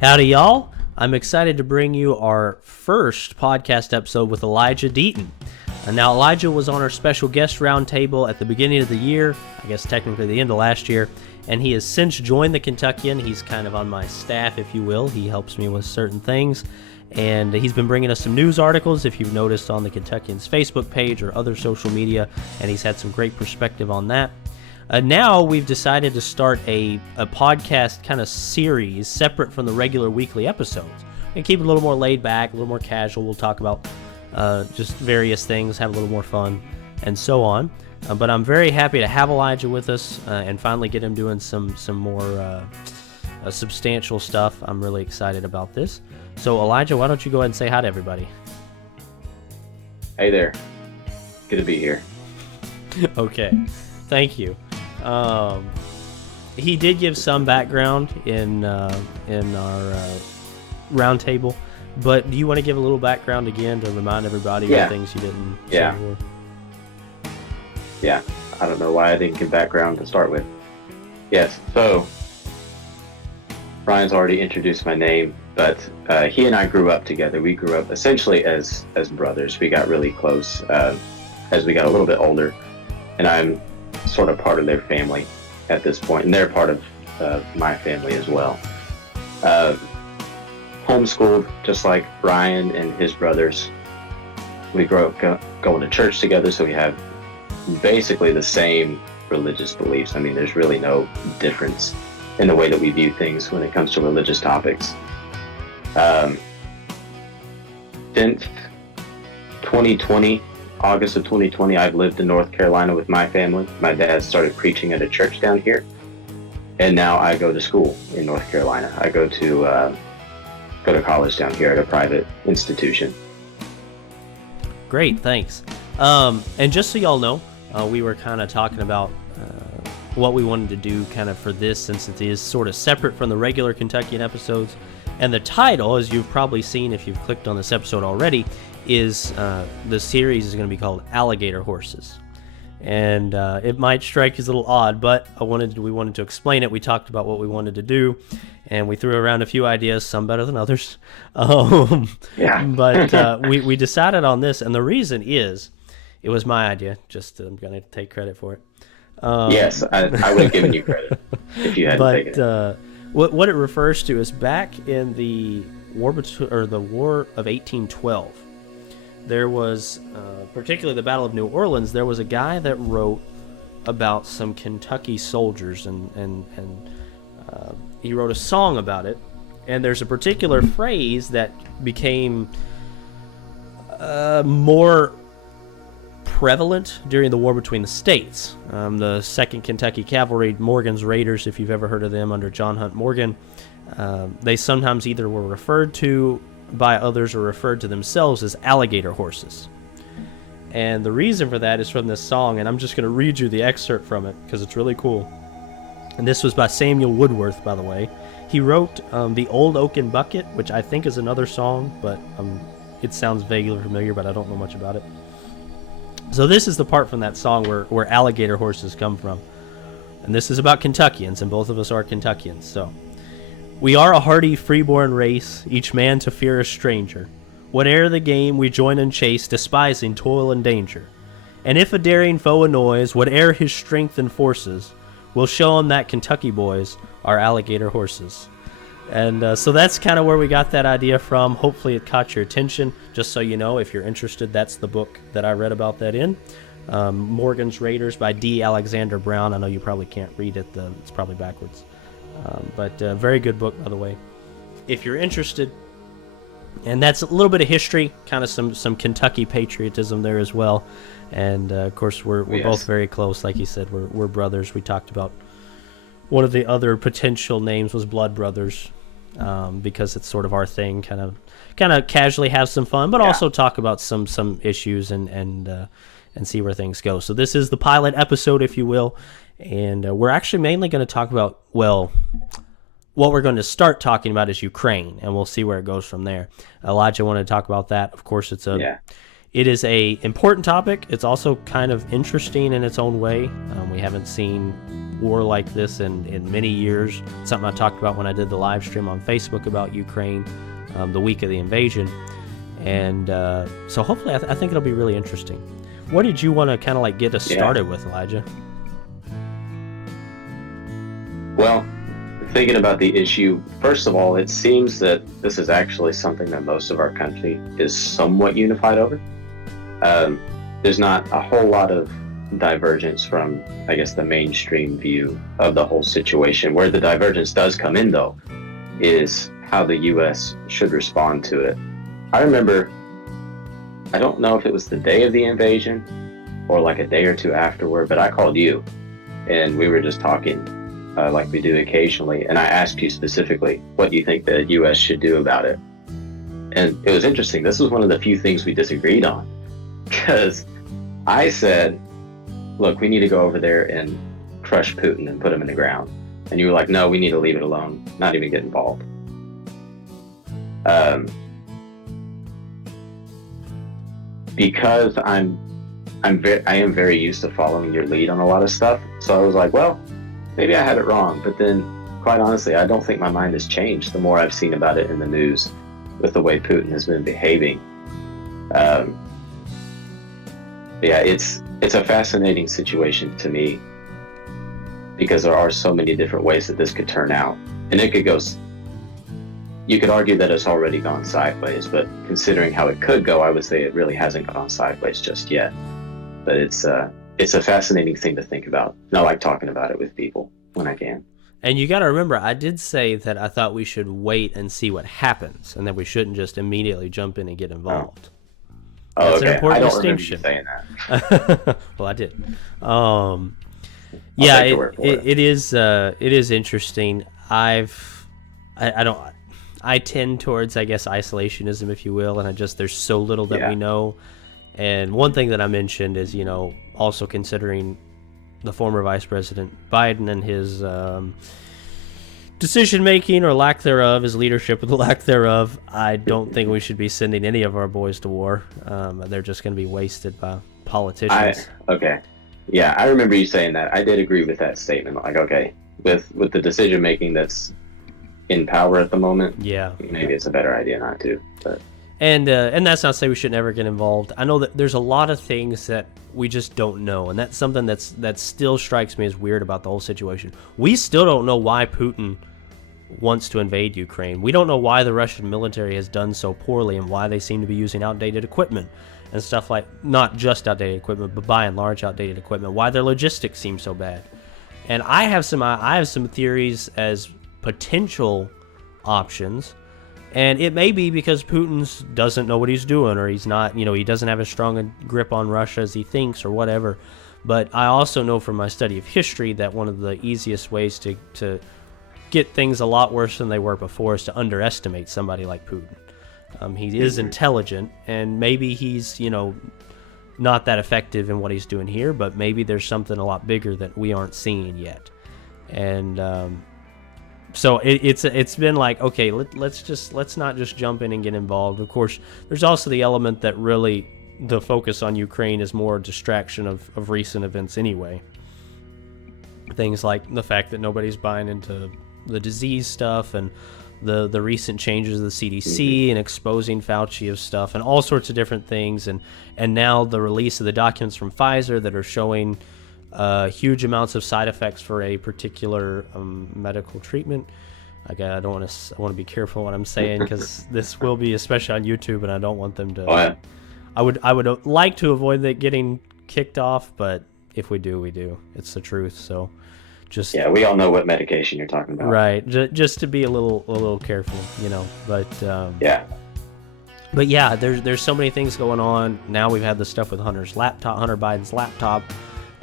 Howdy, y'all. I'm excited to bring you our first podcast episode with Elijah Deaton. And now, Elijah was on our special guest roundtable at the beginning of the year, I guess technically the end of last year, and he has since joined the Kentuckian. He's kind of on my staff, if you will. He helps me with certain things, and he's been bringing us some news articles, if you've noticed, on the Kentuckian's Facebook page or other social media, and he's had some great perspective on that. Now we've decided to start a podcast kind of series separate from the regular weekly episodes and keep it a little more laid back, a little more casual. We'll talk about just various things, have a little more fun, and so on. But I'm very happy to have Elijah with us and finally get him doing some more substantial stuff. I'm really excited about this. So Elijah, why don't you go ahead and say hi to everybody? Hey there. Good to be here. Okay, thank you. He did give some background in our roundtable, but do you want to give a little background again to remind everybody of things you didn't say before? Yeah, I don't know why I didn't give background to start with. Yes, so Brian's already introduced my name, but he and I grew up together. We grew up essentially as brothers. We got really close as we got a little bit older, and I'm sort of part of their family at this point, and they're part of my family as well. Homeschooled, just like Brian and his brothers. We grew up going to church together, so we have basically the same religious beliefs. I mean, there's really no difference in the way that we view things when it comes to religious topics. Since 2020, August of 2020, I've lived in North Carolina with my family. My dad started preaching at a church down here, and now I go to school in North Carolina. I go to college down here at a private institution. Great, thanks. And just so y'all know, we were kind of talking about what we wanted to do kind of for this, since it is sort of separate from the regular Kentuckian episodes. And the title, as you've probably seen if you've clicked on this episode already, is the series is going to be called Alligator Horses. And it might strike you as a little odd, but we wanted to explain it. We talked about what we wanted to do, and we threw around a few ideas, some better than others. But we decided on this, and the reason is, it was my idea. I'm going to take credit for it. Yes, I would have given you credit if you hadn't taken it. What it refers to is back in the War of 1812. There was, particularly the Battle of New Orleans, there was a guy that wrote about some Kentucky soldiers, and he wrote a song about it. And there's a particular phrase that became more prevalent during the war between the states. The 2nd Kentucky Cavalry, Morgan's Raiders, if you've ever heard of them under John Hunt Morgan, they sometimes either were referred to by others or referred to themselves as alligator horses. And the reason for that is from this song, and I'm just going to read you the excerpt from it because it's really cool. And this was by Samuel Woodworth, by the way. He wrote The Old Oaken Bucket, which I think is another song, but it sounds vaguely familiar, but I don't know much about it. So this is the part from that song where alligator horses come from. And this is about Kentuckians, and both of us are Kentuckians, so. We are a hardy, freeborn race, each man to fear a stranger. Whate'er the game, we join and chase, despising toil and danger. And if a daring foe annoys, whate'er his strength and forces, we'll show him that Kentucky boys are alligator horses. And so that's kind of where we got that idea from. Hopefully it caught your attention. Just so you know, if you're interested, that's the book that I read about that in. Morgan's Raiders by D. Alexander Brown. I know you probably can't read it. It's probably backwards. But very good book, by the way, if you're interested. And that's a little bit of history, kind of some Kentucky patriotism there as well. And of course, we're both very close. Like you said, we're brothers. We talked about one of the other potential names was Blood Brothers, because it's sort of our thing. Kind of casually have some fun, but also talk about some issues and see where things go. So this is the pilot episode, if you will. And we're actually mainly going to talk about, what we're going to start talking about is Ukraine, and we'll see where it goes from there. Elijah wanted to talk about that. Of course, it is a important topic. It's also kind of interesting in its own way. We haven't seen war like this in many years. Something I talked about when I did the live stream on Facebook about Ukraine the week of the invasion. And so hopefully I think it'll be really interesting. What did you want to kind of like get us started with, Elijah? Well, thinking about the issue, first of all, it seems that this is actually something that most of our country is somewhat unified over. There's not a whole lot of divergence from, I guess, the mainstream view of the whole situation. Where the divergence does come in, though, is how the U.S. should respond to it. I remember, I don't know if it was the day of the invasion or like a day or two afterward, but I called you and we were just talking like we do occasionally. And I asked you specifically what you think the U.S. should do about it. And it was interesting. This was one of the few things we disagreed on, because I said, look, we need to go over there and crush Putin and put him in the ground. And you were like, no, we need to leave it alone, not even get involved. Because I am very used to following your lead on a lot of stuff. So I was like, well, maybe I had it wrong. But then, quite honestly, I don't think my mind has changed the more I've seen about it in the news with the way Putin has been behaving. Yeah, it's a fascinating situation to me, because there are so many different ways that this could turn out. And it could go, you could argue that it's already gone sideways, but considering how it could go, I would say it really hasn't gone sideways just yet. But it's a fascinating thing to think about. And I like talking about it with people when I can. And you got to remember, I did say that I thought we should wait and see what happens, and that we shouldn't just immediately jump in and get involved. Oh, that's okay. an important I don't distinction. remember you saying that. Well, I did. Yeah, it is interesting. I tend towards, I guess, isolationism, if you will, and there's so little that we know. And one thing that I mentioned is, also considering the former Vice President Biden and his decision-making or lack thereof, his leadership or the lack thereof, I don't think we should be sending any of our boys to war. They're just going to be wasted by politicians. Okay. Yeah, I remember you saying that. I did agree with that statement. Like, okay, with the decision-making that's in power at the moment, maybe it's a better idea not to. But and that's not to say we should never get involved. I know that there's a lot of things that we just don't know, and that's something that still strikes me as weird about the whole situation. We still don't know why Putin wants to invade Ukraine. We don't know why the Russian military has done so poorly and why they seem to be using outdated equipment and stuff, like not just outdated equipment, but by and large outdated equipment. Why their logistics seem so bad. And I have some theories as potential options, and it may be because Putin doesn't know what he's doing, or he's not, he doesn't have as strong a grip on Russia as he thinks, or whatever. But I also know from my study of history that one of the easiest ways to get things a lot worse than they were before is to underestimate somebody like Putin. He is intelligent, and maybe he's not that effective in what he's doing here, but maybe there's something a lot bigger that we aren't seeing yet. And so it's been like, okay, let's not just jump in and get involved. Of course, there's also the element that really the focus on Ukraine is more a distraction of recent events anyway. Things like the fact that nobody's buying into the disease stuff, and the recent changes of the CDC and exposing Fauci of stuff, and all sorts of different things, and now the release of the documents from Pfizer that are showing huge amounts of side effects for a particular medical treatment. I want to be careful what I'm saying, because this will be especially on YouTube, and I don't want them to. Oh, yeah. I would like to avoid that getting kicked off, but if we do, we do. It's the truth. So. We all know what medication you're talking about. Right, just to be a little careful, But But yeah, there's so many things going on. Now we've had the stuff with Hunter Biden's laptop,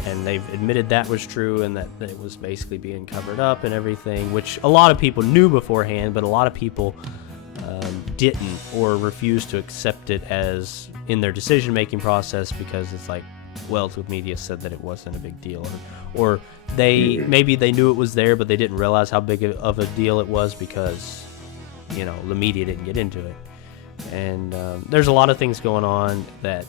and they've admitted that was true, and that it was basically being covered up and everything, which a lot of people knew beforehand, but a lot of people didn't, or refused to accept it as in their decision-making process, because it's like, well, the media said that it wasn't a big deal, or maybe they knew it was there, but they didn't realize how big of a deal it was because the media didn't get into it. And there's a lot of things going on that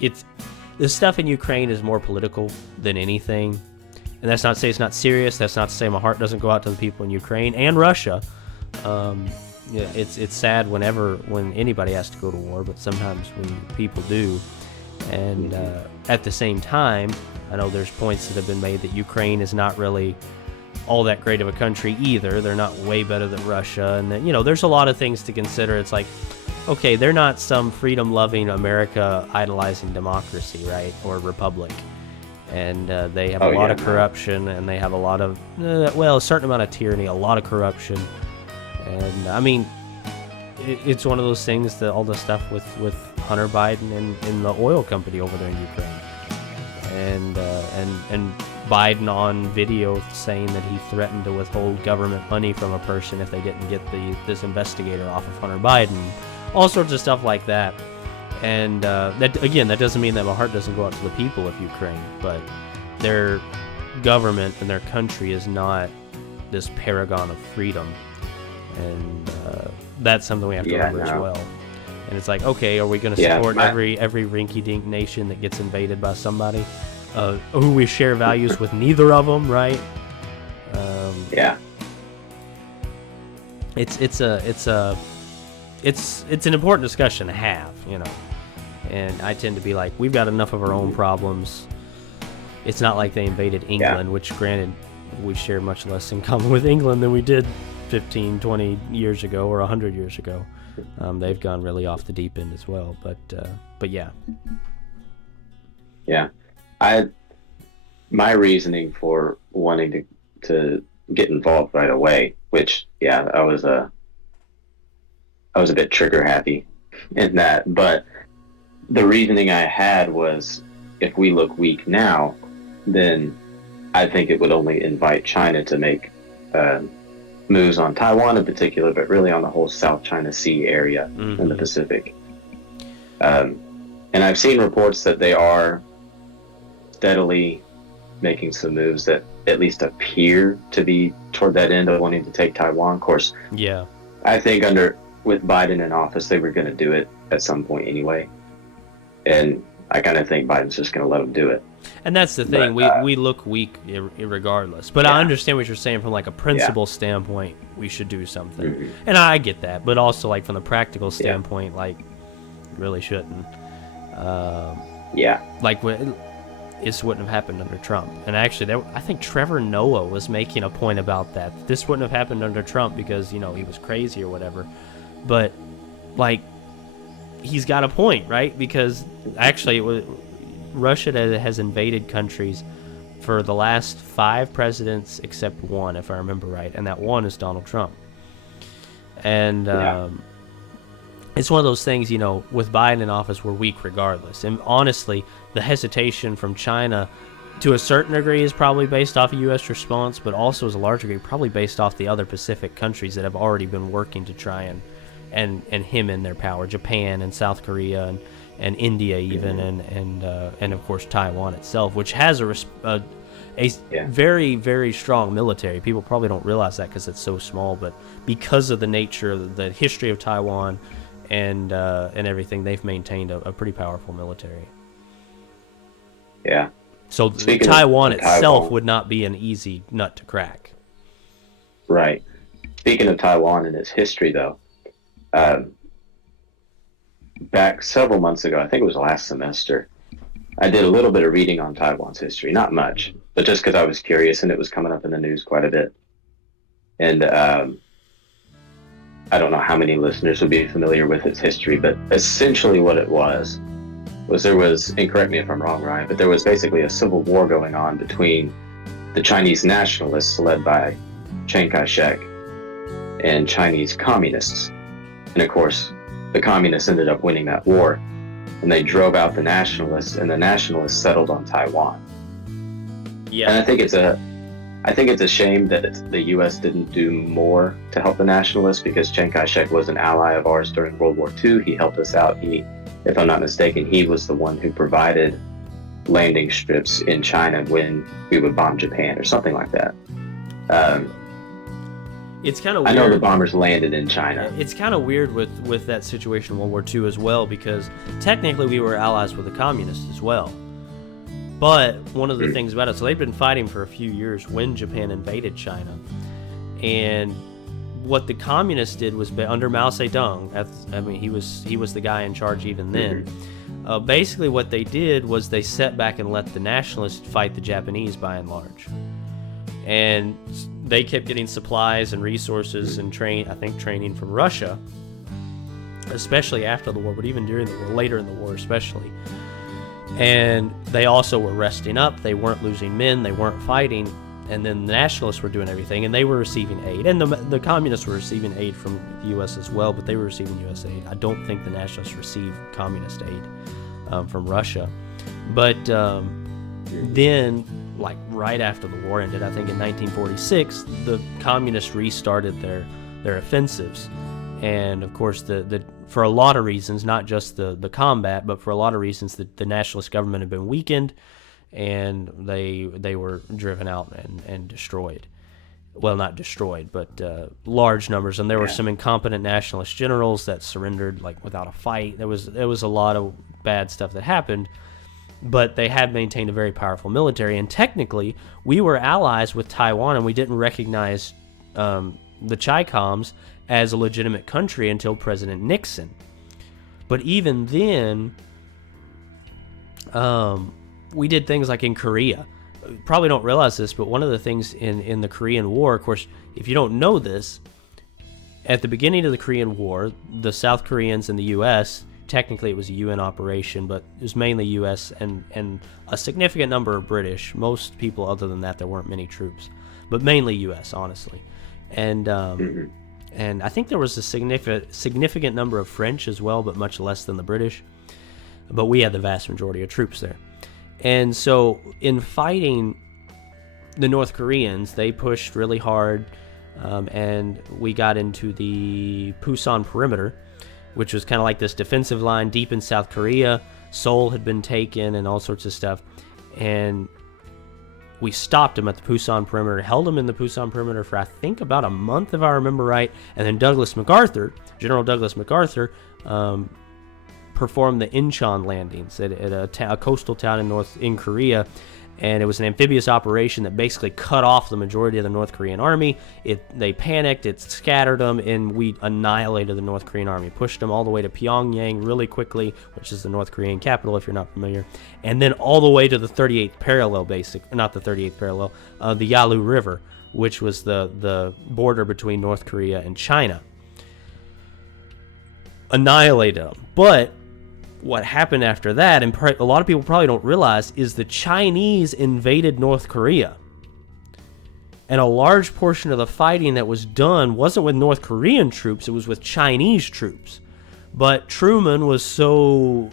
the stuff in Ukraine is more political than anything, And that's not to say it's not serious. That's not to say my heart doesn't go out to the people in Ukraine and Russia. Yeah, it's sad when anybody has to go to war, but sometimes when people do. And at the same time, I know there's points that have been made that Ukraine is not really all that great of a country either. They're not way better than Russia, and then, there's a lot of things to consider. It's like, okay, they're not some freedom-loving America idolizing democracy, right, or republic, and they have a lot of corruption, and they have a lot of a certain amount of tyranny, a lot of corruption, and I mean, it's one of those things that all the stuff with Hunter Biden and the oil company over there in Ukraine, and Biden on video saying that he threatened to withhold government money from a person if they didn't get this investigator off of Hunter Biden, all sorts of stuff like that. And that doesn't mean that my heart doesn't go out to the people of Ukraine, but their government and their country is not this paragon of freedom, and that's something we have to remember as well. And it's like, okay, are we going to support every rinky-dink nation that gets invaded by somebody who we share values with neither of them, right? It's an important discussion to have, And I tend to be like, we've got enough of our own problems. It's not like they invaded England, which granted we share much less in common with England than we did 15, 20 years ago or 100 years ago. They've gone really off the deep end as well, but yeah. Yeah. My reasoning for wanting to get involved right away, which I was a bit trigger happy in that, but the reasoning I had was, if we look weak now, then I think it would only invite China to make moves on Taiwan in particular, but really on the whole South China Sea area in the Pacific. And I've seen reports that they are steadily making some moves that at least appear to be toward that end of wanting to take Taiwan. Of course, I think with Biden in office, they were going to do it at some point anyway. And I kind of think Biden's just going to let them do it. And that's the thing. We look weak regardless. But I understand what you're saying from like a principle standpoint. We should do something. And I get that. But also like from the practical standpoint, like really shouldn't. Like this wouldn't have happened under Trump. And actually, I think Trevor Noah was making a point about that. This wouldn't have happened under Trump because, he was crazy or whatever. But like, he's got a point, right? Because actually Russia has invaded countries for the last 5 presidents except one, if I remember right, and that one is Donald Trump. And it's one of those things, with Biden in office, we're weak regardless. And honestly, the hesitation from China to a certain degree is probably based off a U.S. response, but also as a large degree probably based off the other Pacific countries that have already been working to try and hem in their power, Japan and South Korea and India even, and of course Taiwan itself, which has a very, very strong military. People probably don't realize that because it's so small, but because of the nature of the history of Taiwan and everything, they've maintained a pretty powerful military. Yeah. So Taiwan itself would not be an easy nut to crack. Right. Speaking of Taiwan and its history, though, back several months ago, I think it was last semester, I did a little bit of reading on Taiwan's history. Not much, but just because I was curious and it was coming up in the news quite a bit. And I don't know how many listeners would be familiar with its history, but essentially what it was there was, and correct me if I'm wrong, Ryan, but there was basically a civil war going on between the Chinese nationalists led by Chiang Kai-shek and Chinese communists. And of course, the communists ended up winning that war, and they drove out the nationalists, and the nationalists settled on Taiwan. Yeah. And I think it's a shame that the U.S. didn't do more to help the nationalists, because Chiang Kai-shek was an ally of ours during World War II. He helped us out. If I'm not mistaken, he was the one who provided landing strips in China when we would bomb Japan or something like that. It's kind of weird. I know the bombers landed in China. It's kind of weird with that situation in World War II as well, because technically we were allies with the communists as well. But one of the things about it, so they'd been fighting for a few years when Japan invaded China. And what the communists did was, under Mao Zedong, he was the guy in charge even then. Basically what they did was they sat back and let the nationalists fight the Japanese by and large. And they kept getting supplies and resources and training from Russia, especially after the war, but even during the war, later in the war especially. And they also were resting up. They weren't losing men. They weren't fighting. And then the nationalists were doing everything, and they were receiving aid. And the communists were receiving aid from the U.S. as well, but they were receiving U.S. aid. I don't think the nationalists received communist aid from Russia. But then, like right after the war ended, I think in 1946, the communists restarted their offensives. And of course, for a lot of reasons, not just the combat, but for a lot of reasons, the nationalist government had been weakened, and they were driven out and destroyed. Well, not destroyed, but large numbers. And there were some incompetent nationalist generals that surrendered like without a fight. There was a lot of bad stuff that happened, but they had maintained a very powerful military. And technically, we were allies with Taiwan, and we didn't recognize the Chi-Coms as a legitimate country until President Nixon. But even then, we did things like in Korea. Probably don't realize this, but one of the things in the Korean War, of course, if you don't know this, at the beginning of the Korean War, the South Koreans and the U.S., technically it was a UN operation, but it was mainly U.S. and a significant number of British. Most people other than that, there weren't many troops, but mainly U.S., honestly. And I think there was a significant number of French as well, but much less than the British. But we had the vast majority of troops there. And so in fighting the North Koreans, they pushed really hard, and we got into the Pusan perimeter, which was kind of like this defensive line deep in South Korea. Seoul had been taken and all sorts of stuff. And we stopped them at the Pusan perimeter, held them in the Pusan perimeter for I think about a month, if I remember right. And then General Douglas MacArthur, performed the Incheon landings at a coastal town in Korea, and it was an amphibious operation that basically cut off the majority of the North Korean army. They panicked, it scattered them, and we annihilated the North Korean army, pushed them all the way to Pyongyang really quickly, which is the North Korean capital if you're not familiar, and then all the way to the 38th parallel, the Yalu River, which was the border between North Korea and China. Annihilated them. But what happened after that, and a lot of people probably don't realize, is the Chinese invaded North Korea. And a large portion of the fighting that was done wasn't with North Korean troops, it was with Chinese troops. But Truman was so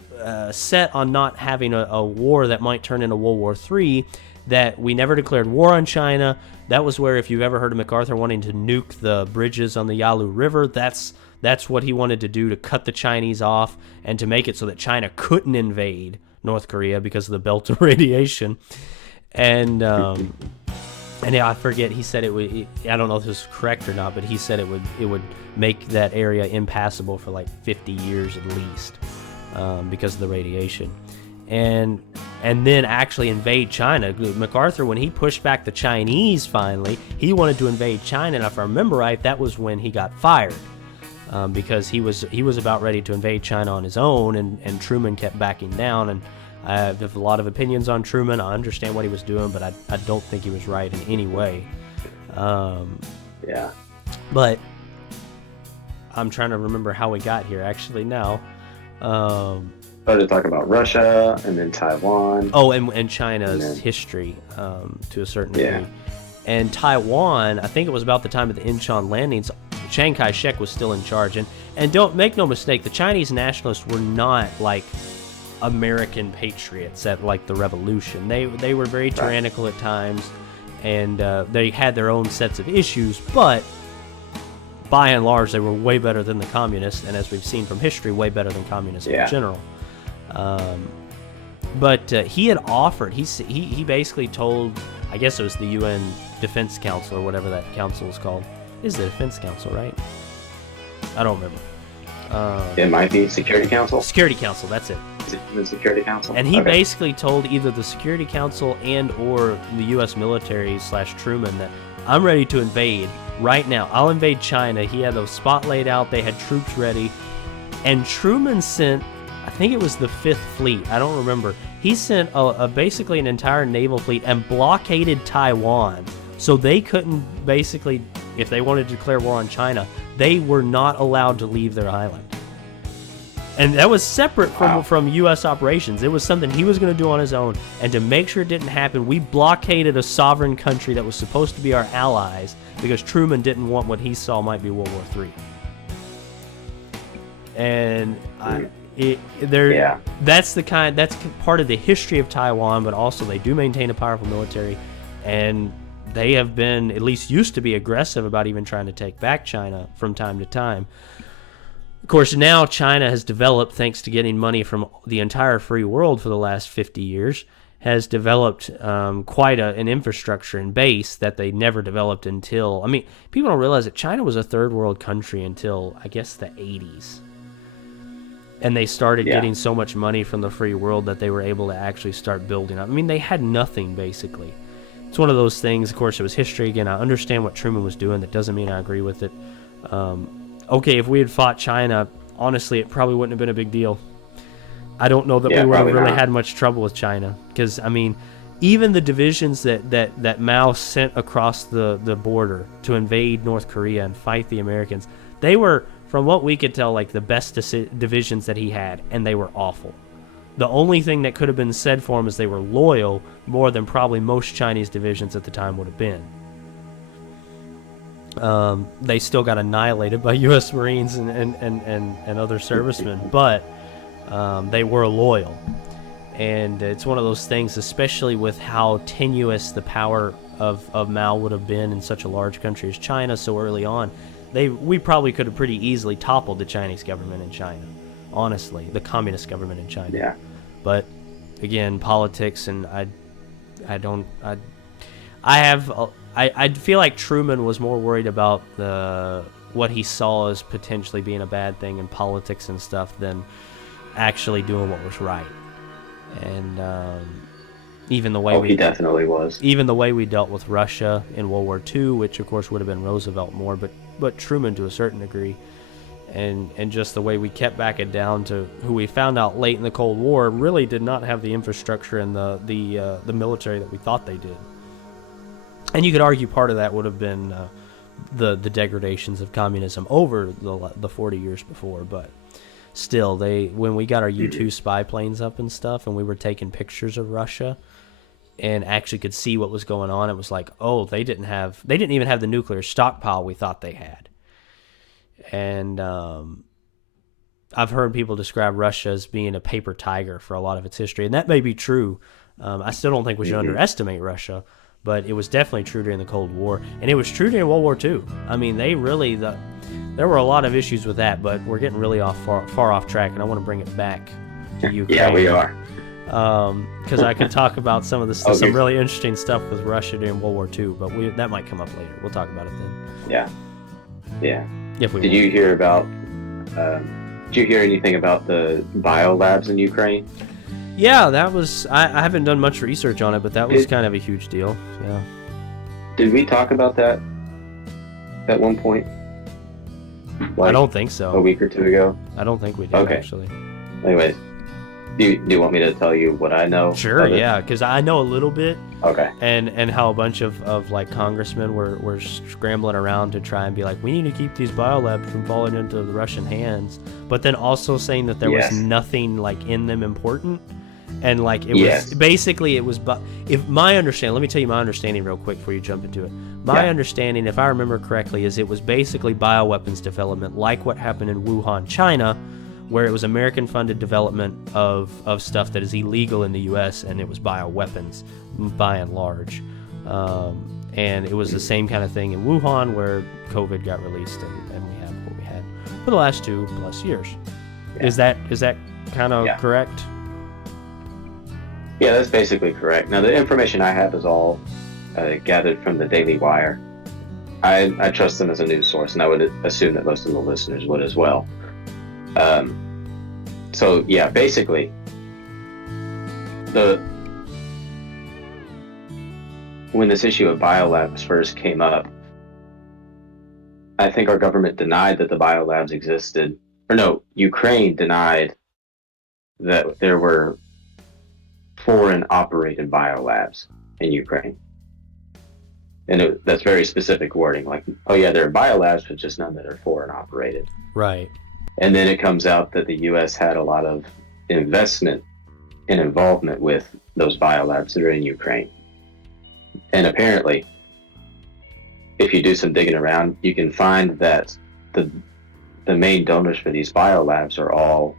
set on not having a war that might turn into World War III that we never declared war on China. That was where, if you've ever heard of MacArthur wanting to nuke the bridges on the Yalu River, that's what he wanted to do, to cut the Chinese off and to make it so that China couldn't invade North Korea because of the belt of radiation. And I forget, he said it would, I don't know if this is correct or not, but he said it would make that area impassable for like 50 years at least because of the radiation. And then actually invade China. MacArthur, when he pushed back the Chinese finally, he wanted to invade China, and if I remember right, that was when he got fired. Because he was about ready to invade China on his own, and Truman kept backing down. And I have a lot of opinions on Truman. I understand what he was doing, but I don't think he was right in any way. But I'm trying to remember how we got here actually now. Started to talk about Russia and then Taiwan. Oh, and China's history to a certain degree. And Taiwan, I think it was about the time of the Incheon landings, Chiang Kai-shek was still in charge. And don't make no mistake, the Chinese nationalists were not like American patriots at like the revolution. They were very tyrannical at times, and they had their own sets of issues, but by and large they were way better than the communists, and as we've seen from history, way better than communists in general. But he had offered, he basically told, I guess it was the UN Defense Council or whatever that council is called. It is the Defense Council, right? I don't remember. It might be Security Council. Security Council, that's it. Is it the Security Council? And he basically told either the Security Council and or the U.S. military / Truman that I'm ready to invade right now. I'll invade China. He had the spot laid out. They had troops ready. And Truman sent, I think it was the 5th Fleet. I don't remember. He sent basically an entire naval fleet and blockaded Taiwan. So they couldn't basically, if they wanted to declare war on China, they were not allowed to leave their island. And that was separate from U.S. operations. It was something he was going to do on his own. And to make sure it didn't happen, we blockaded a sovereign country that was supposed to be our allies because Truman didn't want what he saw might be World War III. And that's part of the history of Taiwan, but also they do maintain a powerful military. And they have been, at least used to be, aggressive about even trying to take back China from time to time. Of course, now China has developed, thanks to getting money from the entire free world for the last 50 years, has developed quite an infrastructure and base that they never developed until, people don't realize that China was a third world country until, I guess, the 80s. And they started getting so much money from the free world that they were able to actually start building up. They had nothing, basically. It's one of those things, of course, it was history. Again, I understand what Truman was doing. That doesn't mean I agree with it. Okay, if we had fought China, honestly, it probably wouldn't have been a big deal. I don't know that we would have really had much trouble with China. Because, even the divisions that Mao sent across the border to invade North Korea and fight the Americans, they were, from what we could tell, like the best divisions that he had, and they were awful. The only thing that could have been said for them is they were loyal more than probably most Chinese divisions at the time would have been. They still got annihilated by U.S. Marines and other servicemen, but they were loyal. And it's one of those things, especially with how tenuous the power of Mao would have been in such a large country as China so early on. We probably could have pretty easily toppled the Chinese government in China, honestly, the communist government in China. Yeah. But again, politics, and I feel like Truman was more worried about what he saw as potentially being a bad thing in politics and stuff than actually doing what was right. And even the way he definitely was. Even the way we dealt with Russia in World War II, which of course would have been Roosevelt more, but Truman to a certain degree. And just the way we kept backing down to who we found out late in the Cold War really did not have the infrastructure and the military that we thought they did. And you could argue part of that would have been the degradations of communism over the 40 years before, but still, when we got our U-2 spy planes up and stuff, and we were taking pictures of Russia and actually could see what was going on, it was like, oh, they didn't even have the nuclear stockpile we thought they had. And I've heard people describe Russia as being a paper tiger for a lot of its history, and that may be true. I still don't think we should underestimate Russia, but it was definitely true during the Cold War, and it was true during World War II. There were a lot of issues with that, but we're getting really far off track, and I want to bring it back to Ukraine. Yeah, we are. Because I could talk about some of some really interesting stuff with Russia during World War II, but that might come up later. We'll talk about it then. Yeah. Did you hear about? Did you hear anything about the biolabs in Ukraine? Yeah, that was. I haven't done much research on it, but that was kind of a huge deal. Yeah. Did we talk about that at one point? I don't think so. A week or two ago? I don't think we did, actually. Anyways, do you want me to tell you what I know? Sure, yeah, because I know a little bit. Okay. And how a bunch of like congressmen were scrambling around to try and be like, we need to keep these biolabs from falling into the Russian hands, but then also saying that there was nothing like in them important. And like it was basically if my understanding, let me tell you my understanding real quick before you jump into it. My understanding, if I remember correctly, is it was basically bioweapons development, like what happened in Wuhan, China, where it was American-funded development of stuff that is illegal in the U.S., and it was bioweapons, by and large. And it was the same kind of thing in Wuhan, where COVID got released, and we have what we had for the last 2+ years. Yeah. Is that kind of correct? Yeah, that's basically correct. Now, the information I have is all gathered from the Daily Wire. I trust them as a news source, and I would assume that most of the listeners would as well. So yeah, basically, the when this issue of biolabs first came up, I think our government denied that the biolabs existed. Or no, Ukraine denied that there were foreign operated biolabs in Ukraine. And that's very specific wording, like, oh yeah, there are biolabs, but just none that are foreign operated. Right. And then it comes out that the U.S. had a lot of investment and involvement with those biolabs that are in Ukraine. And apparently, if you do some digging around, you can find that the main donors for these biolabs are all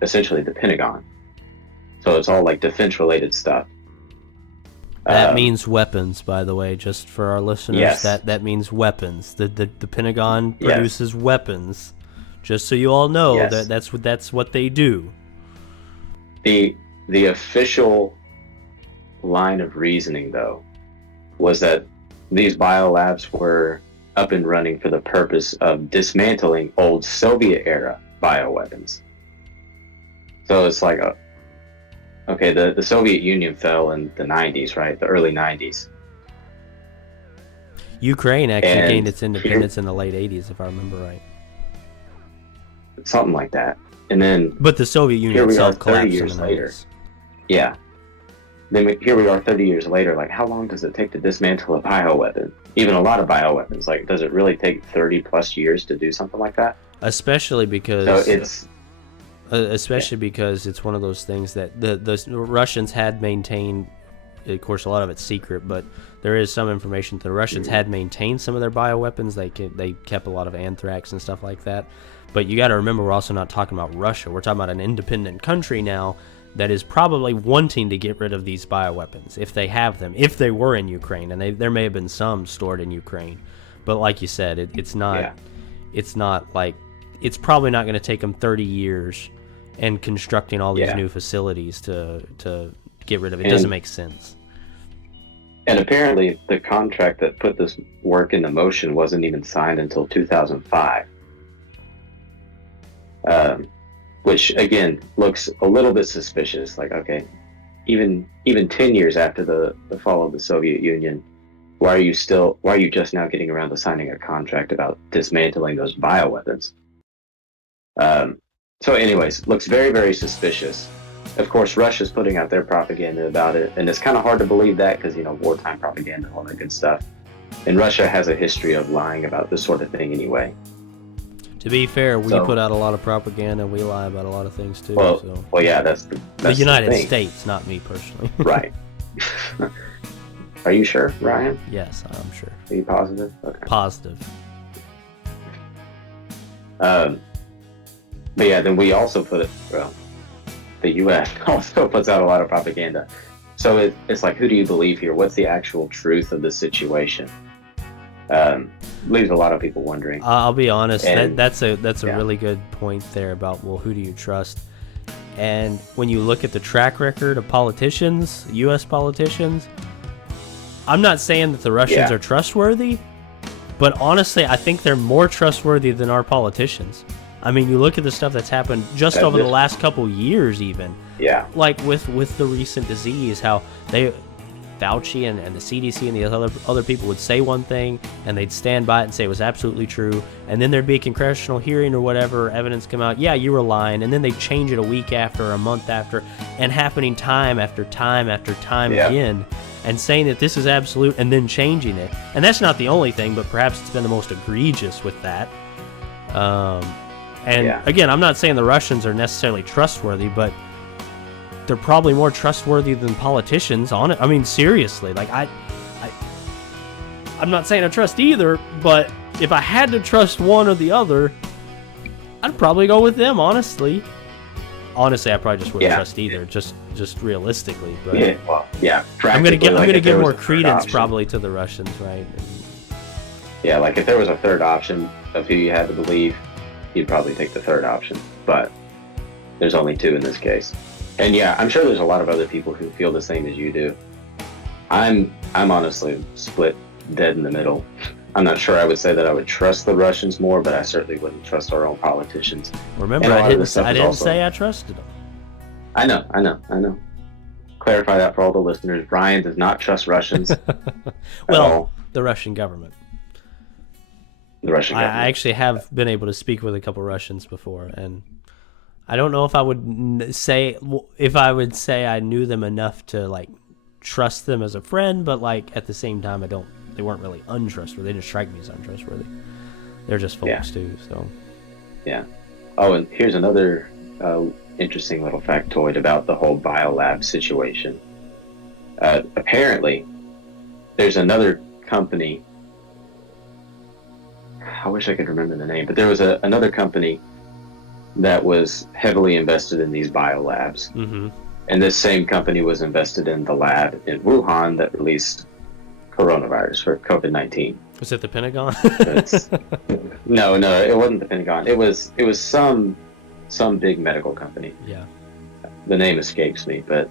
essentially the Pentagon. So it's all like defense-related stuff. That means weapons, by the way, just for our listeners. Yes. That means weapons. The Pentagon Yes. produces weapons. Just so you all know, Yes. that's what they do. The official line of reasoning, though, was that these biolabs were up and running for the purpose of dismantling old Soviet-era bioweapons. So it's like, okay, the Soviet Union fell in the 90s, right? The early 90s. Ukraine actually And gained its independence in the late 80s, if I remember right. Something like that. And then, But the Soviet Union here we are itself 30 collapsed in years the later. 90s. Yeah. Then here we are 30 years later, like, how long does it take to dismantle a bioweapon? Even a lot of bioweapons. Like, does it really take 30 plus years to do something like that? Especially because because it's one of those things that the Russians had maintained. Of course, a lot of it's secret, but there is some information that the Russians had maintained some of their bioweapons. They kept a lot of anthrax and stuff like that. But you got to remember, we're also not talking about Russia. We're talking about an independent country now that is probably wanting to get rid of these bioweapons if they have them, if they were in Ukraine, and there may have been some stored in Ukraine. But like you said, it's not like, it's probably not going to take them 30 years and constructing all these new facilities to get rid of it. It doesn't make sense. And apparently the contract that put this work into motion wasn't even signed until 2005. Which again looks a little bit suspicious. Like, okay, even 10 years after the fall of the Soviet Union, why are you just now getting around to signing a contract about dismantling those bioweapons? So anyways, looks very, very suspicious. Of course, Russia's putting out their propaganda about it, and it's kind of hard to believe that because, wartime propaganda and all that good stuff. And Russia has a history of lying about this sort of thing anyway. To be fair, we put out a lot of propaganda, and we lie about a lot of things too. Well, yeah, that's the United States, not me personally. Right. Are you sure, Ryan? Yes, I'm sure. Are you positive? Okay. Positive. But yeah, then we also the U.S. also puts out a lot of propaganda. So it's like, who do you believe here? What's the actual truth of the situation? Leaves a lot of people wondering. I'll be honest, that's a really good point there about, well, who do you trust? And when you look at the track record of politicians, U.S. politicians, I'm not saying that the Russians are trustworthy, but honestly, I think they're more trustworthy than our politicians. I mean, you look at the stuff that's happened just over the last couple years even. Yeah. Like with the recent disease, how Fauci and the CDC and the other people would say one thing and they'd stand by it and say it was absolutely true, and then there'd be a congressional hearing or whatever, evidence come out, yeah, you were lying, and then they'd change it a week after or a month after, and happening time after time after time again, and saying that this is absolute and then changing it. And that's not the only thing, but perhaps it's been the most egregious with that. Again, I'm not saying the Russians are necessarily trustworthy, but they're probably more trustworthy than politicians on it. I mean, seriously, like I'm not saying I trust either, but if I had to trust one or the other, I'd probably go with them, honestly. Honestly, I probably just wouldn't trust either, just realistically. But I'm gonna give more credence probably to the Russians, right? Yeah, like if there was a third option of who you had to believe, you'd probably take the third option. But there's only two in this case. And yeah, I'm sure there's a lot of other people who feel the same as you do. I'm honestly split dead in the middle I'm not sure I would say that I would trust the Russians more, but I certainly wouldn't trust our own politicians. Remember, And a I lot of this didn't. stuff I is didn't also, say I trusted them. I know. Clarify that for all the listeners. Ryan does not trust Russians at all. The Russian government. The Russian government. I actually have been able to speak with a couple Russians before, and I don't know if I would say I knew them enough to like trust them as a friend, but like at the same time, they weren't really untrustworthy. They just strike me as untrustworthy. They're just folks too. So yeah. Oh, and here's another interesting little factoid about the whole biolab situation. Apparently, there's another company. I wish I could remember the name, but there was another company that was heavily invested in these biolabs. Mm-hmm. And this same company was invested in the lab in Wuhan that released coronavirus for COVID-19. Was it the Pentagon? No, it wasn't the Pentagon. It was some big medical company. Yeah. The name escapes me, but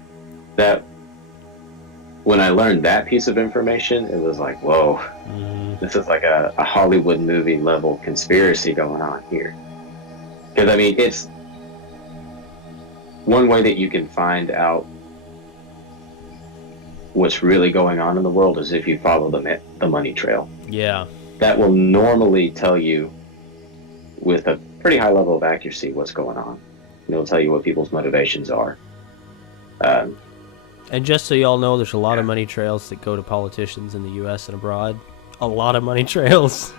that when I learned that piece of information, it was like, whoa, this is like a Hollywood movie level conspiracy going on here. Because I mean, it's one way that you can find out what's really going on in the world is if you follow the money trail. Yeah. That will normally tell you with a pretty high level of accuracy what's going on. It'll tell you what people's motivations are. And just so y'all know, there's a lot of money trails that go to politicians in the U.S. and abroad. A lot of money trails.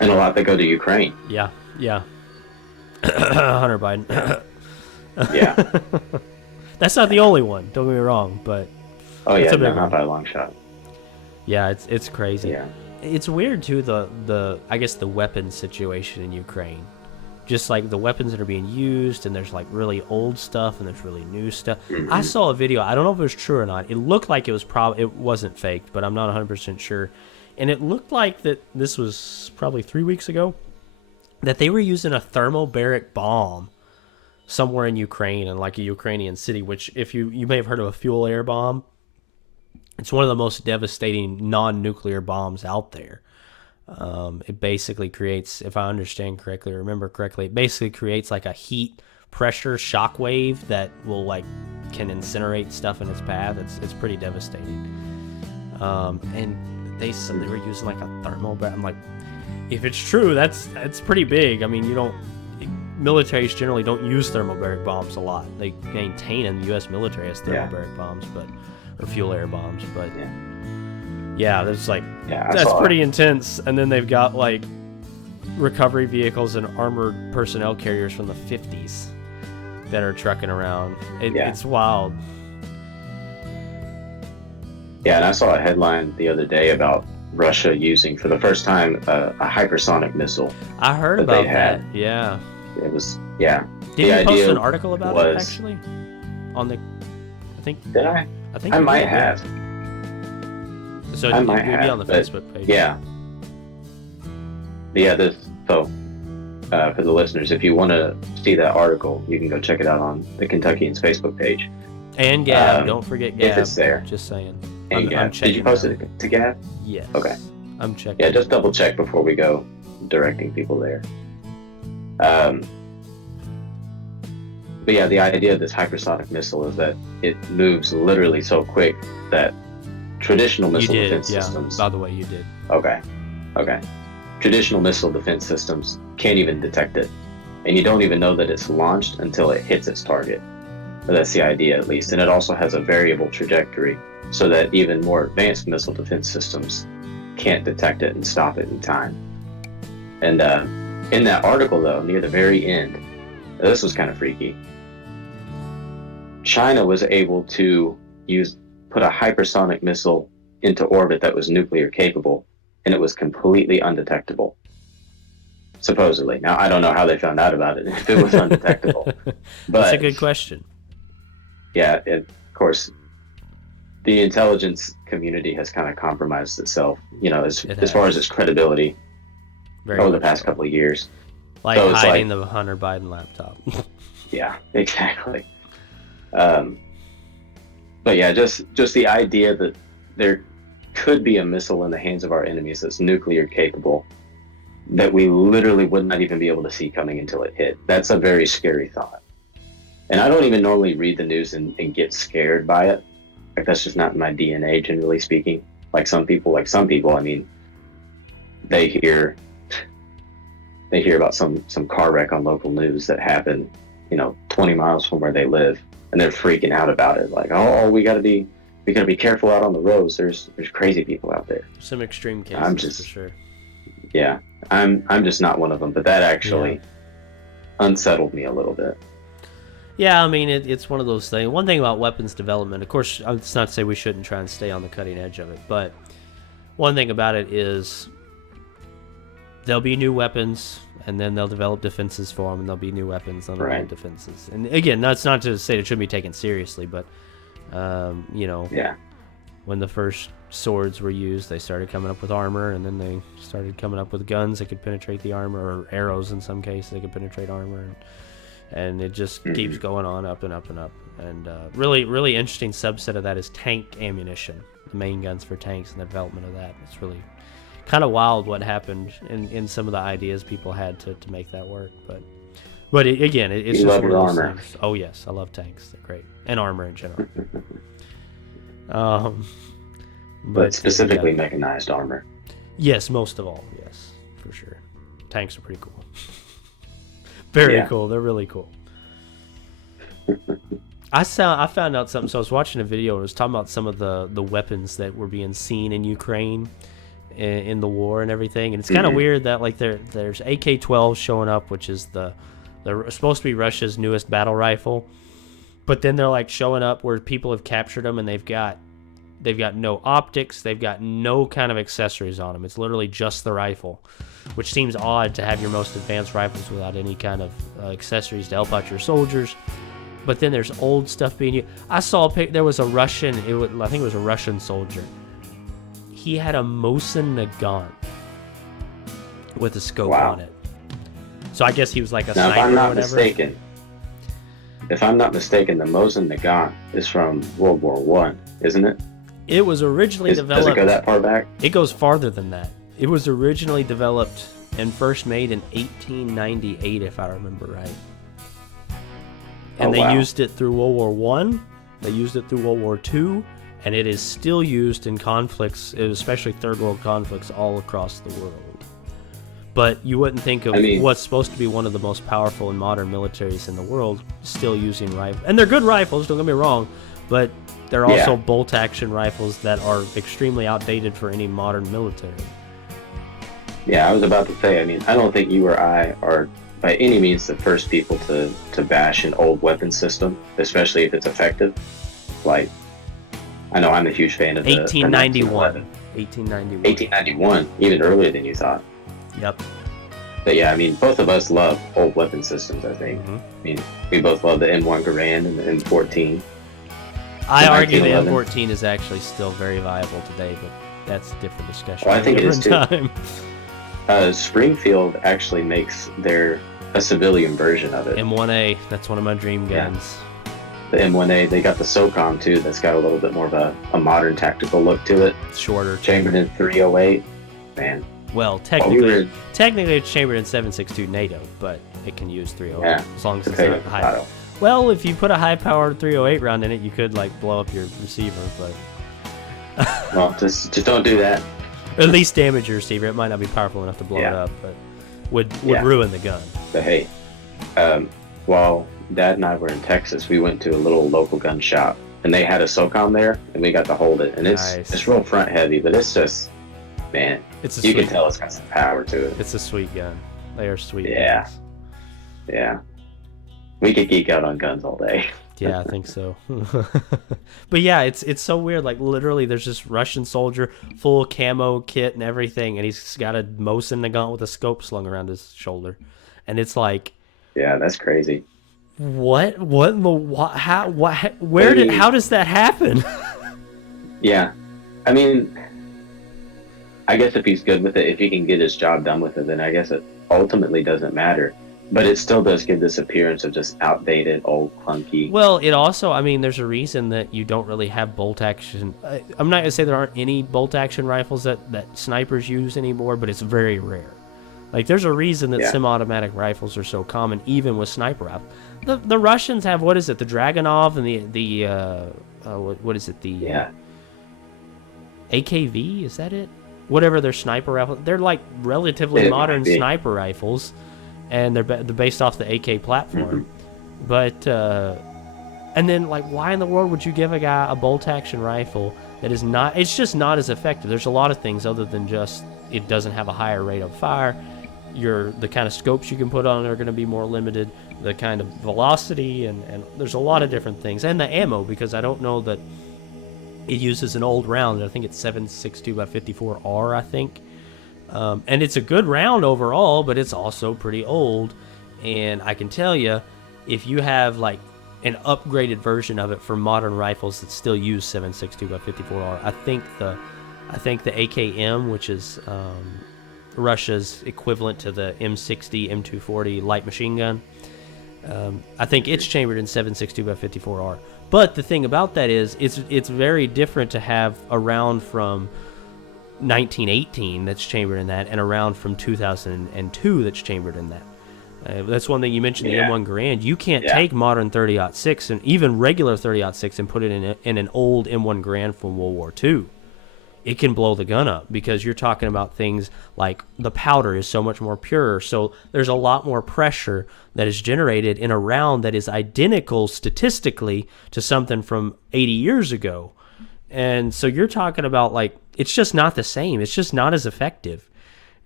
And a lot that go to Ukraine. Yeah. Hunter Biden. Yeah. That's not the only one, don't get me wrong, but... Oh yeah, not by a long shot. Yeah, it's crazy. Yeah. It's weird too, the I guess the weapons situation in Ukraine. Just like the weapons that are being used, and there's like really old stuff and there's really new stuff. Mm-hmm. I saw a video, I don't know if it was true or not. It looked like it wasn't faked, but I'm not 100% sure. And it looked like that this was probably 3 weeks ago, that they were using a thermobaric bomb somewhere in Ukraine, in like a Ukrainian city, which if you may have heard of a fuel air bomb. It's one of the most devastating non-nuclear bombs out there. It basically creates, if I understand correctly, or remember correctly, it basically creates like a heat pressure shock wave that will can incinerate stuff in its path. It's pretty devastating. And they said they were using like a thermal, but I'm like, if it's true, that's pretty big. I mean, militaries generally don't use thermobaric bombs a lot. They maintain, and the U.S. military has thermobaric bombs, or fuel air bombs, but that's pretty intense. And then they've got like recovery vehicles and armored personnel carriers from the 50s that are trucking around. It's wild. Yeah, and I saw a headline the other day about Russia using for the first time a hypersonic missile. I heard about that. Yeah. It was Did you post an article about it actually? On the, I think. Did I? I think I might have. So I it might will be on the have, Facebook page. Yeah. For the listeners, if you want to see that article, you can go check it out on the Kentuckians Facebook page. And Gab, don't forget Gab. If it's there. Just saying. And Gab. Did you post it to Gab? Yes. Okay. I'm checking. Yeah, just double check before we go directing people there. But yeah, the idea of this hypersonic missile is that it moves literally so quick that traditional missile defense systems... By the way, you did. Okay. Traditional missile defense systems can't even detect it. And you don't even know that it's launched until it hits its target. But that's the idea, at least. And it also has a variable trajectory so that even more advanced missile defense systems can't detect it and stop it in time. And in that article, though, near the very end, this was kind of freaky. China was able to put a hypersonic missile into orbit that was nuclear capable, and it was completely undetectable. Supposedly. Now, I don't know how they found out about it, if it was undetectable. But that's a good question. Yeah, of course, the intelligence community has kind of compromised itself, as far as its credibility over the past couple of years. Like hiding the Hunter Biden laptop. Yeah, exactly. But yeah, just the idea that could be a missile in the hands of our enemies that's nuclear capable that we literally would not even be able to see coming until it hit. That's a very scary thought. And I don't even normally read the news and get scared by it. Like, that's just not in my DNA, generally speaking. Like some people, I mean, they hear about some car wreck on local news that happened, 20 miles from where they live, and they're freaking out about it. Like, oh, we gotta be careful out on the roads. There's crazy people out there. Some extreme cases, for sure. Yeah, I'm just not one of them. But that actually unsettled me a little bit. Yeah, I mean, it's one of those things. One thing about weapons development, of course, it's not to say we shouldn't try and stay on the cutting edge of it, but one thing about it is there'll be new weapons, and then they'll develop defenses for them, and there'll be new weapons, and develop defenses. And again, that's not to say it shouldn't be taken seriously, but, when the first swords were used, they started coming up with armor, and then they started coming up with guns that could penetrate the armor, or arrows in some cases that could penetrate armor. And it just keeps going on up and up and up. And really, really interesting subset of that is tank ammunition, the main guns for tanks and the development of that. It's really kind of wild what happened in some of the ideas people had to make that work. But again, it's you just love one your of those armor. things. Oh yes, I love tanks. They're great, and armor in general. But specifically mechanized armor. Yes, most of all, yes, for sure. Tanks are pretty cool. Very cool. They're really cool. I found out something. So I was watching a video. And it was talking about some of the weapons that were being seen in Ukraine in the war and everything. And it's kind of weird that like there's AK-12 showing up, which is they're supposed to be Russia's newest battle rifle. But then they're like showing up where people have captured them and they've got no optics. They've got no kind of accessories on them. It's literally just the rifle, which seems odd to have your most advanced rifles without any kind of accessories to help out your soldiers. But then there's old stuff being used. I saw there was a Russian, I think it was a Russian soldier. He had a Mosin Nagant with a scope on it. So I guess he was like a sniper or whatever. If I'm not mistaken, the Mosin Nagant is from World War One, isn't it? It was originally developed. Does it go that far back? It goes farther than that. It was originally developed and first made in 1898, if I remember right. And they used it through World War One. They used it through World War II, and it is still used in conflicts, especially third world conflicts, all across the world. But you wouldn't think of what's supposed to be one of the most powerful and modern militaries in the world still using rifles. And they're good rifles, don't get me wrong, but they're also bolt-action rifles that are extremely outdated for any modern military. Yeah, I was about to say, I don't think you or I are by any means the first people to bash an old weapon system, especially if it's effective. Like, I know I'm a huge fan of 1891. 1891, even earlier than you thought. Yep. But yeah, both of us love old weapon systems, I think. We both love the M1 Garand and the M14. I argue the M14 is actually still very viable today, but that's a different discussion. Well, I think it is too. Springfield actually makes a civilian version of it. M1A, that's one of my dream guns. The M1A, they got the SOCOM too, that's got a little bit more of a modern tactical look to it. Shorter. Chambered in 308. Man. Well, technically it's chambered in 7.62 NATO, but it can use 308 as long as it's not high. Well, if you put a high-powered 308 round in it, you could blow up your receiver, but well, just don't do that. At least damage your receiver. It might not be powerful enough to blow it up, but would ruin the gun. But hey, while Dad and I were in Texas, we went to a little local gun shop, and they had a SOCOM there, and we got to hold it. And it's real front heavy, but it's just, man, you can tell it's got some power to it. It's a sweet gun. They are sweet guns. Yeah. We could geek out on guns all day. Yeah, I think so. But yeah, it's so weird. Like, literally, there's this Russian soldier, full camo kit and everything, and he's got a Mosin Nagant with a scope slung around his shoulder. And it's like... Yeah, that's crazy. What? How does that happen? Yeah. I guess if he's good with it, if he can get his job done with it, then I guess it ultimately doesn't matter. But it still does give this appearance of just outdated, old, clunky. Well, it also, I mean, there's a reason that you don't really have bolt action. I'm not going to say there aren't any bolt action rifles that snipers use anymore, but it's very rare. Like, there's a reason that semi-automatic rifles are so common, even with sniper rifles. The Russians have, what is it, the Dragunov and what is it, the AKV, is that it? Whatever their sniper rifle, they're like relatively modern sniper rifles, and they're based off the AK platform. But and then, like, why in the world would you give a guy a bolt action rifle that is not, it's just not as effective? There's a lot of things other than just it doesn't have a higher rate of fire. The kind of scopes you can put on it are going to be more limited, the kind of velocity, and there's a lot of different things, and the ammo, because I don't know that it uses an old round. I think it's 7.62 by 54R, I think. And it's a good round overall, but it's also pretty old. And I can tell you, if you have like an upgraded version of it for modern rifles that still use 7.62 by 54R, I think the AKM, which is Russia's equivalent to the M60, M240 light machine gun, I think it's chambered in 7.62 by 54R. But the thing about that is, it's very different to have a round from 1918 that's chambered in that, and a round from 2002 that's chambered in that. That's one thing you mentioned, the M1 Garand. You can't take modern 30-06 and even regular 30-06 and put it in an old M1 Garand from World War II. It can blow the gun up, because you're talking about things like the powder is so much more pure, so there's a lot more pressure that is generated in a round that is identical statistically to something from 80 years ago. And so you're talking about, like, it's just not the same. It's just not as effective.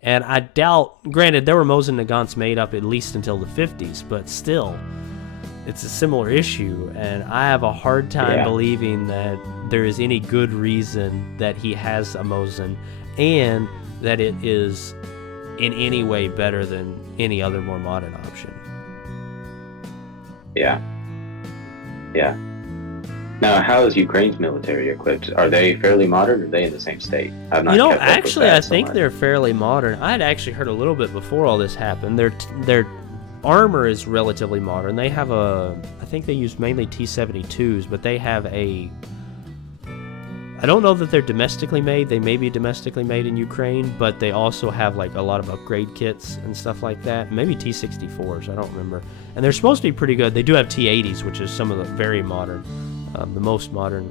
And I doubt, granted, there were Mosin Nagants made up at least until the 50s, but still, it's a similar issue, and I have a hard time believing that there is any good reason that he has a Mosin, and that it is in any way better than any other more modern option. Yeah. Now, how is Ukraine's military equipped? Are they fairly modern, or are they in the same state? I've not kept up with actually, that I think they're fairly modern. I had actually heard a little bit before all this happened. Their armor is relatively modern. They have I think they use mainly T-72s, but they have I don't know that they're domestically made. They may be domestically made in Ukraine, but they also have like a lot of upgrade kits and stuff like that. Maybe T-64s, I don't remember. And they're supposed to be pretty good. They do have T-80s, which is some of the very modern, the most modern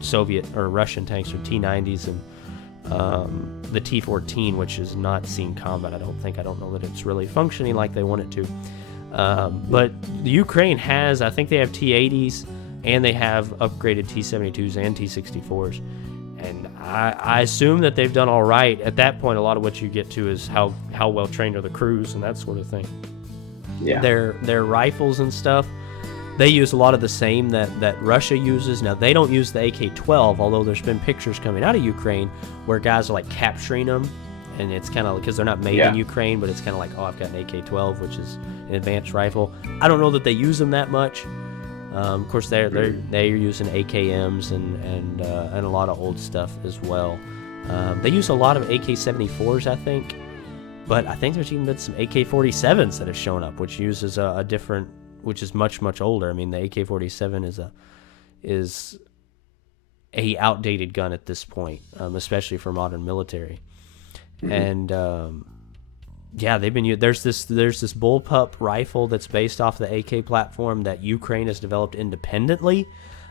Soviet or Russian tanks are T-90s, and the T-14, which has not seen combat, I don't think. I don't know that it's really functioning like they want it to. But the Ukraine has, I think they have T-80s, and they have upgraded T-72s and T-64s. And I assume that they've done all right. At that point, a lot of what you get to is how well trained are the crews and that sort of thing. Yeah. Their rifles and stuff, they use a lot of the same that Russia uses. Now, they don't use the AK-12, although there's been pictures coming out of Ukraine where guys are like capturing them, and it's kind of because they're not made in Ukraine, but it's kind of like, oh, I've got an AK-12, which is an advanced rifle. I don't know that they use them that much. Of course, they're using AKMs and a lot of old stuff as well. They use a lot of AK-74s, I think, but I think there's even been some AK-47s that have shown up, which uses a different, which is much older. I mean, the AK-47 is a outdated gun at this point, especially for modern military. And they've been. There's this bullpup rifle that's based off the AK platform that Ukraine has developed independently,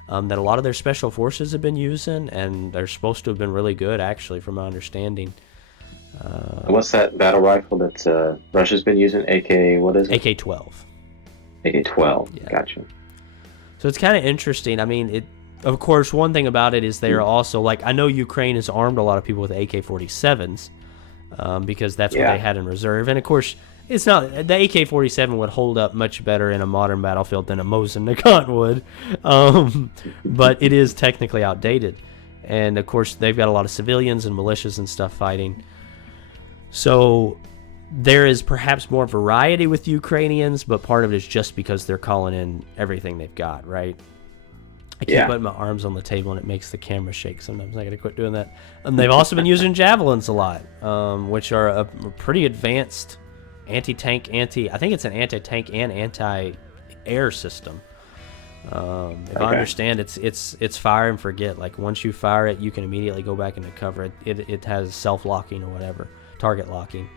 that a lot of their special forces have been using, and they're supposed to have been really good, actually, from my understanding. What's that battle rifle that Russia's been using? What is it? AK-12. AK-12. Yeah. Gotcha. So it's kind of interesting. I mean, of course, one thing about it is they are also, like, I know Ukraine has armed a lot of people with AK-47s, because that's what they had in reserve. And of course, it's not, the AK-47 would hold up much better in a modern battlefield than a Mosin Nagant would, but it is technically outdated. And of course, they've got a lot of civilians and militias and stuff fighting. So there is perhaps more variety with Ukrainians, but part of it is just because they're calling in everything they've got, right? I keep putting my arms on the table and it makes the camera shake sometimes. I gotta quit doing that. They've also been using javelins a lot, which are a pretty advanced anti-tank, I think it's an anti-tank and anti-air system. If I understand, it's fire and forget. Like once you fire it, you can immediately go back into cover. It has self-locking or whatever, target locking,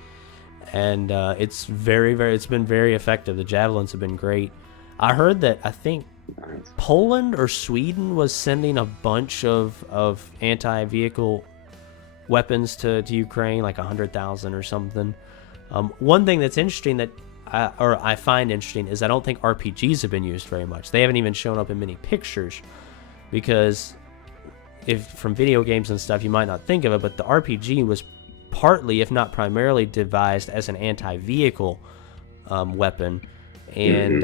and it's it's been very effective. The javelins have been great. I heard that I think Poland or Sweden was sending a bunch of anti-vehicle weapons to Ukraine, like 100,000 or something. One thing that's interesting that I find interesting is I don't think RPGs have been used very much. They haven't even shown up in many pictures, because if from video games and stuff you might not think of it, but the RPG was partly, if not primarily, devised as an anti-vehicle weapon, and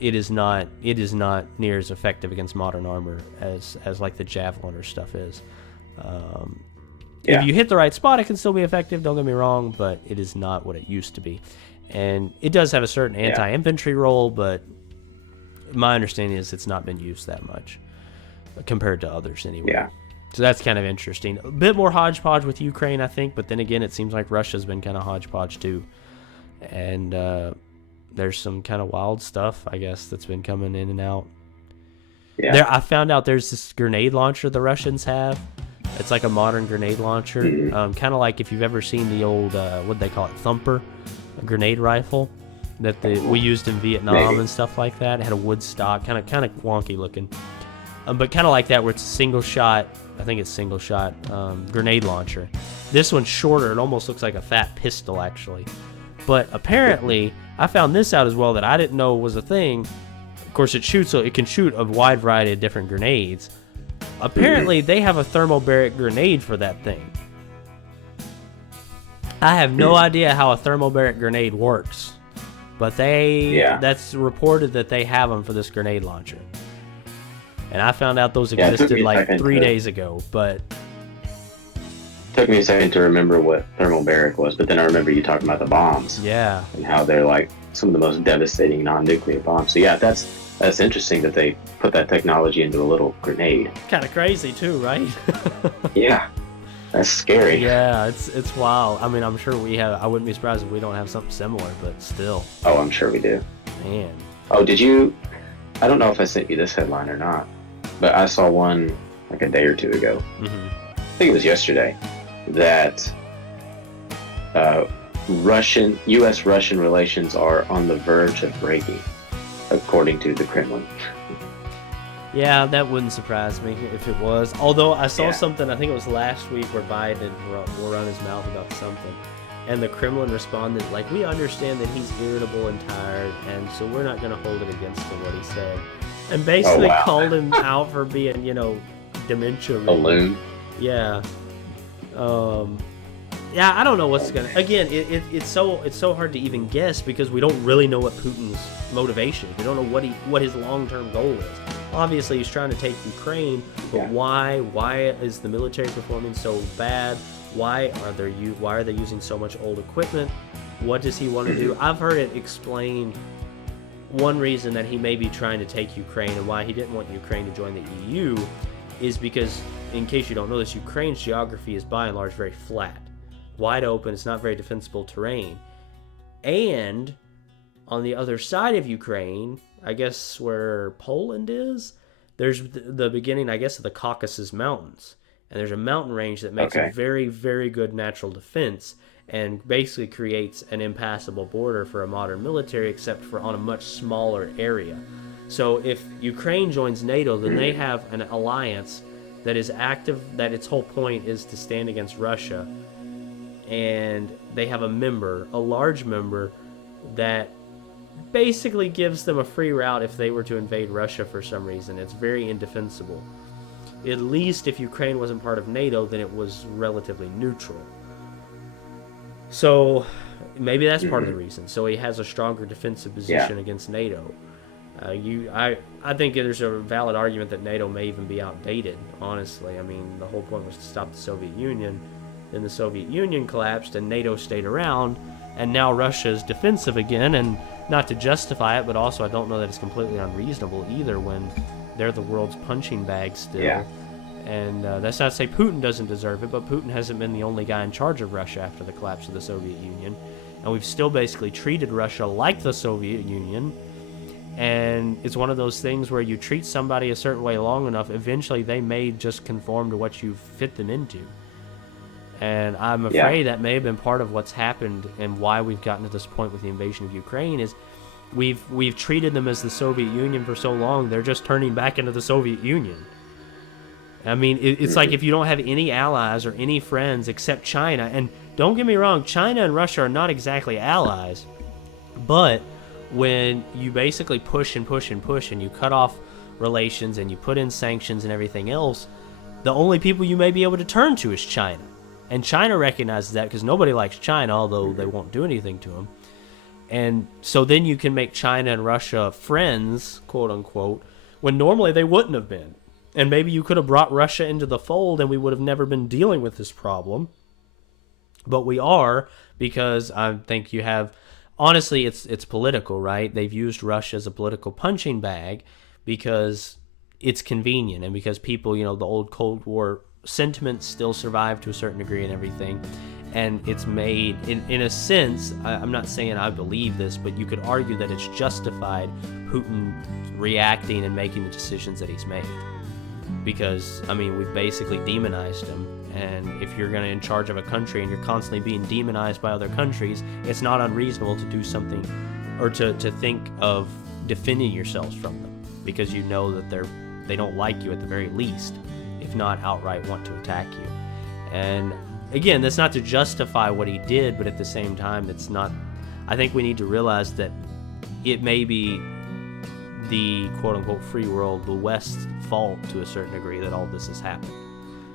it is not near as effective against modern armor as like the javelin or stuff is. If you hit the right spot, it can still be effective, don't get me wrong, but it is not what it used to be. And it does have a certain anti-infantry role, but my understanding is it's not been used that much compared to others anyway. Yeah. So that's kind of interesting. A bit more hodgepodge with Ukraine, I think, but then again, it seems like Russia's been kind of hodgepodge too. And there's some kind of wild stuff, I guess, that's been coming in and out. Yeah. I found out there's this grenade launcher the Russians have. It's like a modern grenade launcher, kind of like if you've ever seen the old, what they call it, Thumper, a grenade rifle that we used in Vietnam and stuff like that. It had a wood stock, kind of wonky looking, but kind of like that, where it's a single shot. I think it's single shot grenade launcher. This one's shorter. It almost looks like a fat pistol, actually. But apparently, I found this out as well that I didn't know was a thing. Of course, it can shoot a wide variety of different grenades. Apparently, they have a thermobaric grenade for that thing. I have no idea how a thermobaric grenade works, but that's reported that they have them for this grenade launcher. And I found out those existed like 3 days ago, but it took me a second to remember what thermobaric was, but then I remember you talking about the bombs. Yeah. And how they're like some of the most devastating non-nuclear bombs. So yeah, that's interesting that they put that technology into a little grenade. Kind of crazy too, right? Yeah. That's scary. Yeah, it's wild. I mean, I'm sure we have. I wouldn't be surprised if we don't have something similar, but still. Oh, I'm sure we do. Man. Oh, did you? I don't know if I sent you this headline or not, but I saw one like a day or two ago. I think it was yesterday, that U.S.-Russian relations are on the verge of breaking, according to the Kremlin. Yeah, that wouldn't surprise me if it was. Although I saw something, I think it was last week, where Biden will run his mouth about something. And the Kremlin responded, like, we understand that he's irritable and tired, and so we're not going to hold it against him, what he said. And basically called him out for being, dementia. A loon? Yeah. Yeah, I don't know what's going to... Again, it's so hard to even guess, because we don't really know what Putin's motivation is. We don't know what his long-term goal is. Obviously, he's trying to take Ukraine, but why? Why is the military performing so bad? Why are they using so much old equipment? What does he want to do? I've heard it explained. One reason that he may be trying to take Ukraine, and why he didn't want Ukraine to join the EU, is because, in case you don't know this, Ukraine's geography is by and large very flat, wide open. It's not very defensible terrain, and on the other side of Ukraine, I guess where Poland is, there's the beginning, I guess, of the Caucasus Mountains. And there's a mountain range that makes a very, very good natural defense, and basically creates an impassable border for a modern military, except for on a much smaller area. So if Ukraine joins NATO, then they have an alliance that is active, that its whole point is to stand against Russia. And they have a large member, that basically gives them a free route if they were to invade Russia for some reason. It's very indefensible. At least if Ukraine wasn't part of NATO, then it was relatively neutral. So maybe that's part of the reason. So he has a stronger defensive position against NATO. I think there's a valid argument that NATO may even be outdated, honestly. I mean, the whole point was to stop the Soviet Union. Then the Soviet Union collapsed and NATO stayed around, and now Russia is defensive again. And not to justify it, but also I don't know that it's completely unreasonable either, when they're the world's punching bag still. Yeah. And that's not to say Putin doesn't deserve it, but Putin hasn't been the only guy in charge of Russia after the collapse of the Soviet Union. and we've still basically treated Russia like the Soviet Union. And it's one of those things where you treat somebody a certain way long enough, eventually they may just conform to what you fit them into. And I'm afraid that may have been part of what's happened and why we've gotten to this point with the invasion of Ukraine is we've treated them as the Soviet Union for so long, they're just turning back into the Soviet Union. I mean, it's like if you don't have any allies or any friends except China, and don't get me wrong, China and Russia are not exactly allies, but when you basically push and push and push and you cut off relations and you put in sanctions and everything else, the only people you may be able to turn to is China. And China recognizes that because nobody likes China, although they won't do anything to them. And so then you can make China and Russia friends, quote unquote, when normally they wouldn't have been. And maybe you could have brought Russia into the fold and we would have never been dealing with this problem. But we are, because I think you have, honestly, it's political, right? They've used Russia as a political punching bag because it's convenient and because people, the old Cold War sentiments still survive to a certain degree and everything. And it's made, in a sense, I'm not saying I believe this, but you could argue that it's justified Putin reacting and making the decisions that he's made. Because, we've basically demonized him. And if you're going to in charge of a country and you're constantly being demonized by other countries, it's not unreasonable to do something or to think of defending yourselves from them. Because you know that they don't like you at the very least, if not outright want to attack you. And again, that's not to justify what he did, but at the same time, it's not. I think we need to realize that it may be the quote-unquote free world, the West's fault to a certain degree that all this has happened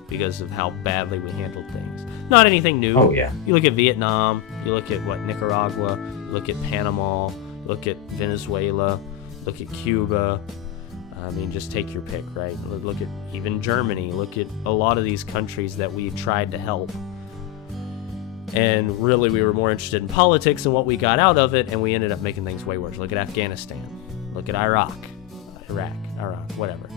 because of how badly we handled things. Not anything new. Oh, yeah. You look at Vietnam, you look at Nicaragua, you look at Panama, look at Venezuela, look at Cuba. Just take your pick, right? Look at even Germany. Look at a lot of these countries that we tried to help. And really, we were more interested in politics and what we got out of it, and we ended up making things way worse. Look at Afghanistan. Look at Iraq, whatever.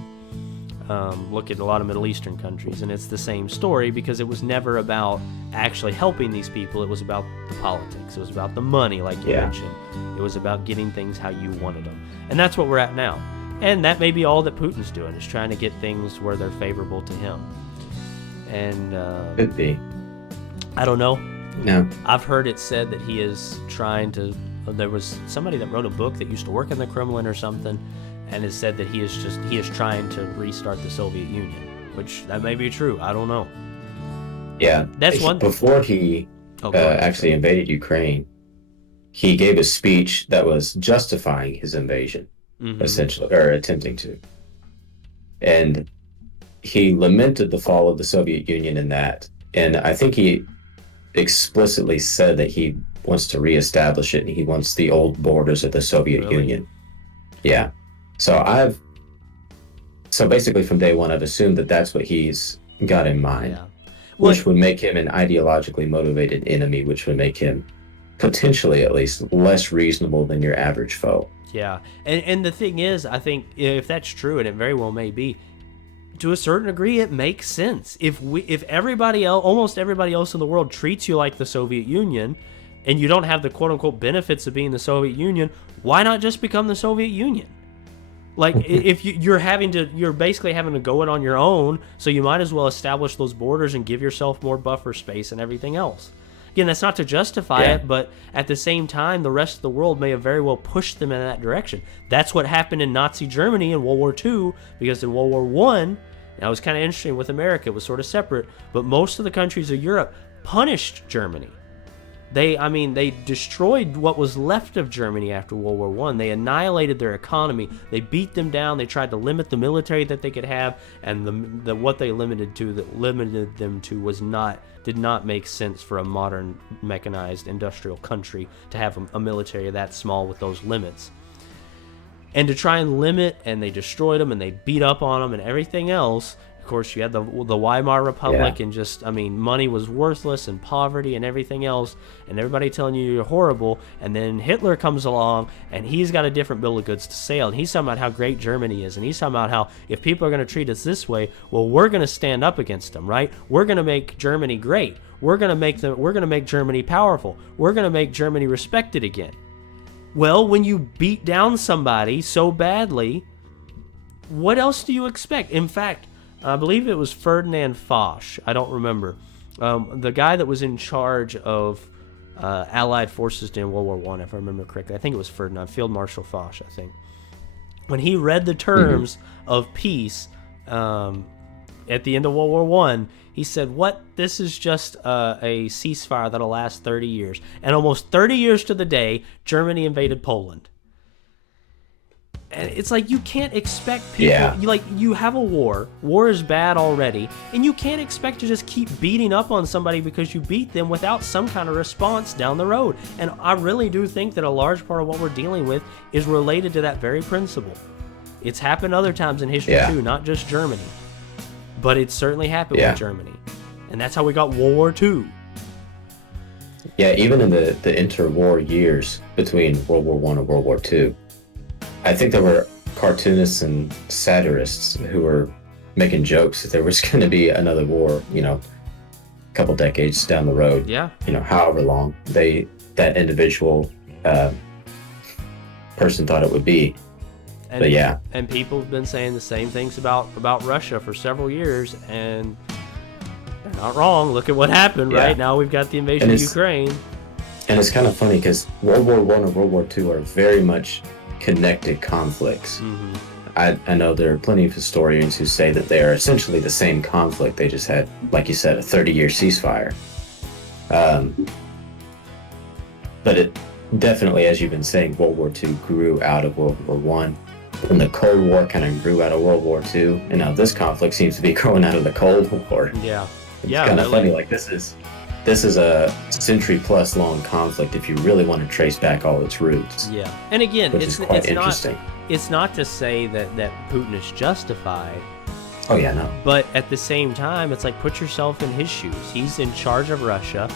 Look at a lot of Middle Eastern countries, and it's the same story because it was never about actually helping these people. It was about the politics. It was about the money, like you mentioned. It was about getting things how you wanted them. And that's what we're at now. And that may be all that Putin's doing, is trying to get things where they're favorable to him. And could be. I don't know. No. I've heard it said that he is trying to. There was somebody that wrote a book that used to work in the Kremlin or something, and it said that he is trying to restart the Soviet Union, which that may be true. I don't know. Yeah, that's one. Before he actually invaded Ukraine, he gave a speech that was justifying his invasion. Essentially, or attempting to. And he lamented the fall of the Soviet Union in that. And I think he explicitly said that he wants to reestablish it and he wants the old borders of the Soviet Union. Yeah. So basically from day one, I've assumed that that's what he's got in mind, which would make him an ideologically motivated enemy, which would make him potentially at least less reasonable than your average foe. Yeah, and the thing is, I think if that's true, and it very well may be, to a certain degree, it makes sense. If everybody else, almost everybody else in the world treats you like the Soviet Union, and you don't have the quote-unquote benefits of being the Soviet Union, why not just become the Soviet Union? Like, if you're basically having to go it on your own, so you might as well establish those borders and give yourself more buffer space and everything else. Again, that's not to justify it, but at the same time, the rest of the world may have very well pushed them in that direction. That's what happened in Nazi Germany in World War II, because in World War I, now it was kind of interesting with America, it was sort of separate, but most of the countries of Europe punished Germany. They destroyed what was left of Germany after World War I. They annihilated their economy. They beat them down. They tried to limit the military that they could have, and what they limited them to did not make sense for a modern mechanized industrial country to have a military that small with those limits. And to try and limit, and they destroyed them, and they beat up on them, and everything else. course, you had the Weimar Republic, and just, I mean, money was worthless and poverty and everything else, and everybody telling you you're horrible. And then Hitler comes along, and he's got a different bill of goods to sell, and he's talking about how great Germany is, and he's talking about how if people are going to treat us this way, well, we're going to stand up against them, right? We're going to make Germany great. We're going to make Germany powerful. We're going to make Germany respected again. Well, when you beat down somebody so badly, what else do you expect? In fact, I believe it was Ferdinand Foch. I don't remember. The guy that was in charge of Allied forces during World War I, if I remember correctly. I think it was Ferdinand, Field Marshal Foch, I think. When he read the terms of peace at the end of World War I, he said, "What? This is just a ceasefire that'll last 30 years." And almost 30 years to the day, Germany invaded Poland. And it's like, you can't expect people, you have a war is bad already, and you can't expect to just keep beating up on somebody because you beat them without some kind of response down the road. And I really do think that a large part of what we're dealing with is related to that very principle. It's happened other times in history too, not just Germany, but it certainly happened with Germany. And that's how we got World War II. Yeah, even in the interwar years between World War I and World War II, I think there were cartoonists and satirists who were making jokes that there was going to be another war, a couple decades down the road. Yeah. However long that individual person thought it would be. But yeah. And people have been saying the same things about Russia for several years, and they're not wrong. Look at what happened, right? Now we've got the invasion of Ukraine. And it's kind of funny because World War I and World War II are very much connected conflicts. I know there are plenty of historians who say that they are essentially the same conflict. They just had, like you said, a 30-year ceasefire. But it definitely, as you've been saying, World War II grew out of World War I. And the Cold War kind of grew out of World War II. And now this conflict seems to be growing out of the Cold War. Yeah. It's kind of funny. Like, this is a century-plus long conflict if you really want to trace back all its roots. Yeah. And again, it's interesting. It's not to say that Putin is justified. Oh, yeah, no. But at the same time, it's like, put yourself in his shoes. He's in charge of Russia.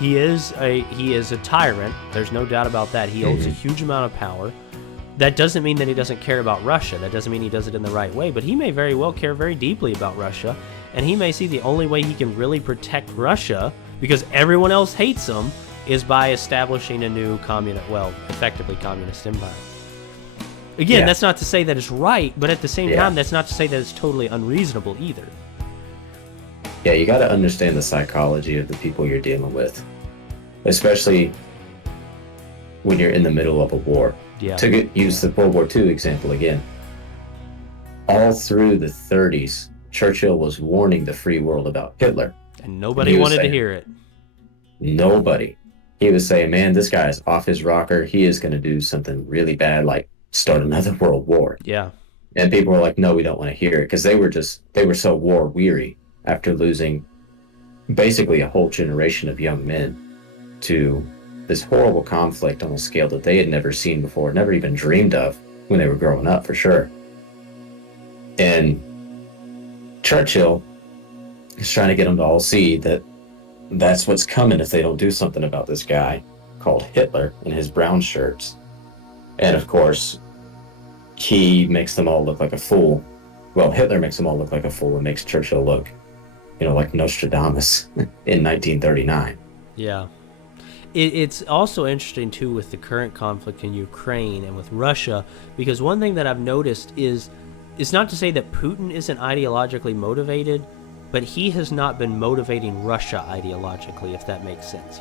He is a tyrant. There's no doubt about that. He holds a huge amount of power. That doesn't mean that he doesn't care about Russia. That doesn't mean he does it in the right way. But he may very well care very deeply about Russia. And he may see the only way he can really protect Russia, because everyone else hates him, is by establishing a new effectively communist empire. Again, that's not to say that it's right, but at the same time, that's not to say that it's totally unreasonable either. Yeah, you got to understand the psychology of the people you're dealing with, especially when you're in the middle of a war. Yeah. To use the World War II example again, all through the 30s, Churchill was warning the free world about Hitler. And nobody wanted to hear it. Nobody. He was saying, man, this guy is off his rocker. He is going to do something really bad, like start another world war. Yeah. And people were like, no, we don't want to hear it, because they were so war weary after losing basically a whole generation of young men to this horrible conflict on a scale that they had never seen before, never even dreamed of when they were growing up, for sure. And Churchill is trying to get them to all see that that's what's coming if they don't do something about this guy called Hitler and his brown shirts. And of course, he makes them all look like a fool. Well, Hitler makes them all look like a fool and makes Churchill look, like Nostradamus in 1939. Yeah. It's also interesting, too, with the current conflict in Ukraine and with Russia, because one thing that I've noticed is, it's not to say that Putin isn't ideologically motivated, but he has not been motivating Russia ideologically, if that makes sense.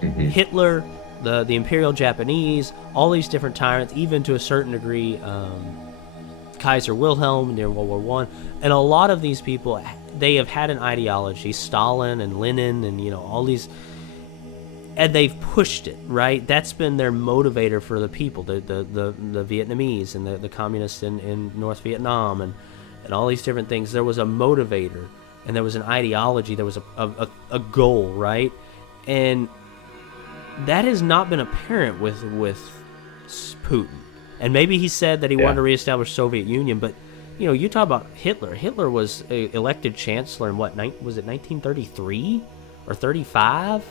Hitler, the Imperial Japanese, all these different tyrants, even to a certain degree, Kaiser Wilhelm during World War I, and a lot of these people, they have had an ideology, Stalin and Lenin and, all these... And they've pushed it, right? That's been their motivator for the people, the Vietnamese and the communists in North Vietnam and all these different things. There was a motivator, and there was an ideology, there was a goal, right? And that has not been apparent with Putin. And maybe he said that he wanted to reestablish Soviet Union, but you talk about Hitler. Hitler was elected chancellor in was it 1933 or 35?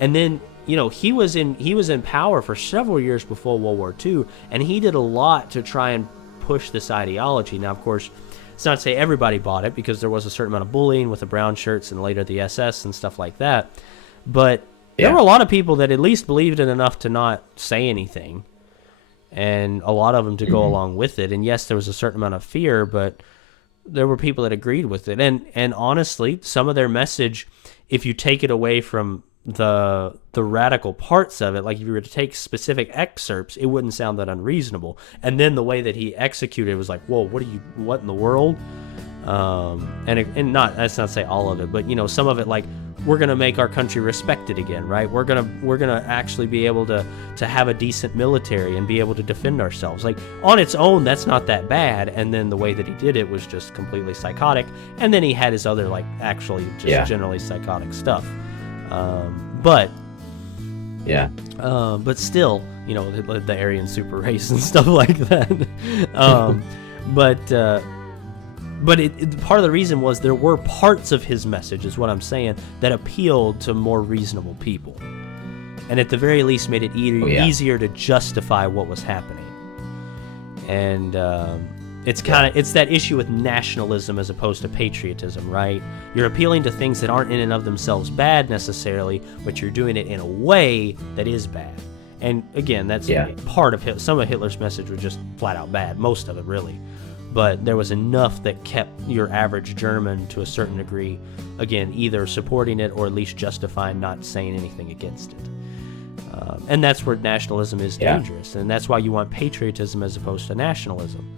And then, he was in power for several years before World War II, and he did a lot to try and push this ideology. Now, of course, it's not to say everybody bought it, because there was a certain amount of bullying with the brown shirts and later the SS and stuff like that. But there were a lot of people that at least believed it enough to not say anything, and a lot of them to go along with it. And yes, there was a certain amount of fear, but there were people that agreed with it. And honestly, some of their message, if you take it away from the radical parts of it, like if you were to take specific excerpts, it wouldn't sound that unreasonable. And then the way that he executed was like, whoa, what in the world? And that's not to say all of it, but some of it, like, we're gonna make our country respected again, right? We're gonna actually be able to have a decent military and be able to defend ourselves. Like, on its own, that's not that bad. And then the way that he did it was just completely psychotic. And then he had his other, like, actually just generally psychotic stuff. But still, the Aryan super race and stuff like that. But part of the reason was there were parts of his message, is what I'm saying, that appealed to more reasonable people, and at the very least made it easier to justify what was happening. And it's that issue with nationalism as opposed to patriotism, right? You're appealing to things that aren't in and of themselves bad necessarily, but you're doing it in a way that is bad. And again, that's part of Hitler. Some of Hitler's message was just flat out bad, most of it really. But there was enough that kept your average German, to a certain degree, again, either supporting it or at least justifying not saying anything against it. And that's where nationalism is dangerous. And that's why you want patriotism as opposed to nationalism.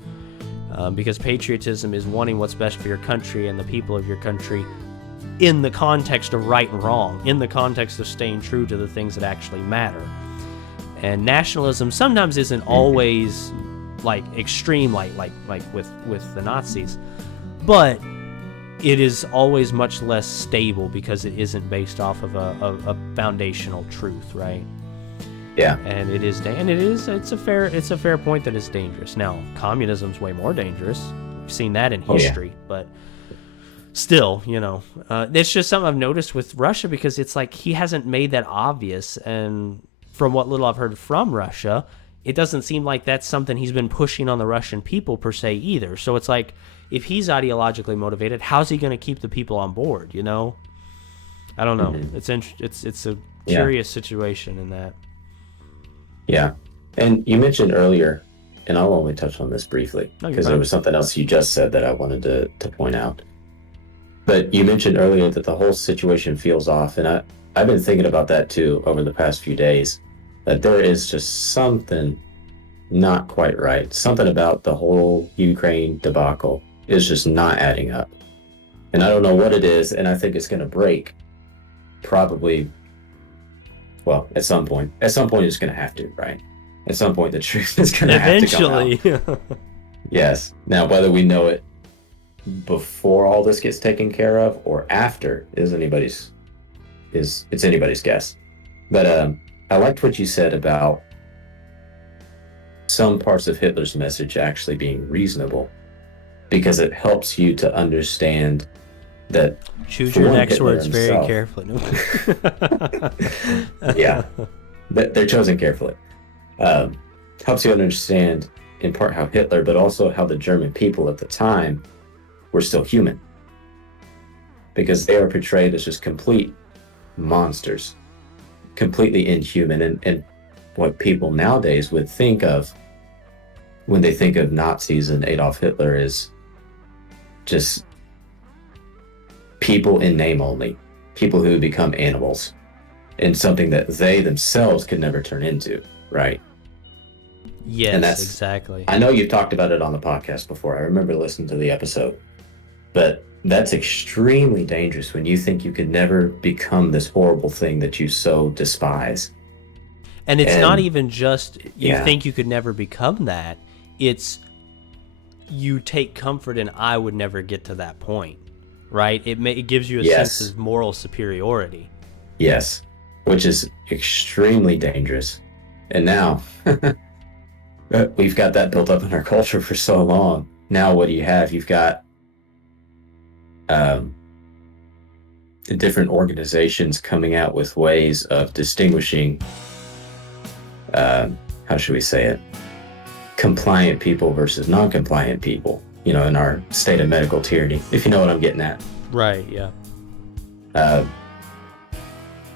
Because patriotism is wanting what's best for your country and the people of your country in the context of right and wrong, in the context of staying true to the things that actually matter. And nationalism sometimes isn't always like extreme, like with the Nazis, but it is always much less stable because it isn't based off of a foundational truth, right? Yeah. And it's a fair point that it's dangerous. Now, communism's way more dangerous. We've seen that in history, but still, it's just something I've noticed with Russia, because it's like he hasn't made that obvious, and from what little I've heard from Russia, it doesn't seem like that's something he's been pushing on the Russian people per se either. So it's like, if he's ideologically motivated, how's he going to keep the people on board? I don't know. Mm-hmm. It's a curious situation in that. Yeah, and you mentioned earlier, and I'll only touch on this briefly because there was something else you just said that I wanted to point out. But you mentioned earlier that the whole situation feels off, and I've been thinking about that too over the past few days. That there is just something not quite right. Something about the whole Ukraine debacle is just not adding up. And I don't know what it is, and I think it's going to break probably, well, at some point. At some point it's going to have to, right? At some point the truth is going to have to come out. Eventually. Yes. Now, whether we know it before all this gets taken care of or after is anybody's guess. But I liked what you said about some parts of Hitler's message actually being reasonable, because it helps you to understand that. Choose your next words very carefully. Yeah, they're chosen carefully. Helps you understand in part how Hitler, but also how the German people at the time were still human, because they are portrayed as just complete monsters, completely inhuman, and what people nowadays would think of when they think of Nazis and Adolf Hitler is just people in name only, people who become animals, and something that they themselves could never turn into, right? Yes, and that's exactly. I know you've talked about it on the podcast before. I remember listening to the episode, but that's extremely dangerous when you think you could never become this horrible thing that you so despise. And it's not even just you think you could never become that. It's you take comfort in, I would never get to that point, right? It gives you a sense of moral superiority. Yes, which is extremely dangerous. And now we've got that built up in our culture for so long. now what do you have? You've got different organizations coming out with ways of distinguishing, how should we say it, compliant people versus non-compliant people, in our state of medical tyranny, if you know what I'm getting at. Right, yeah.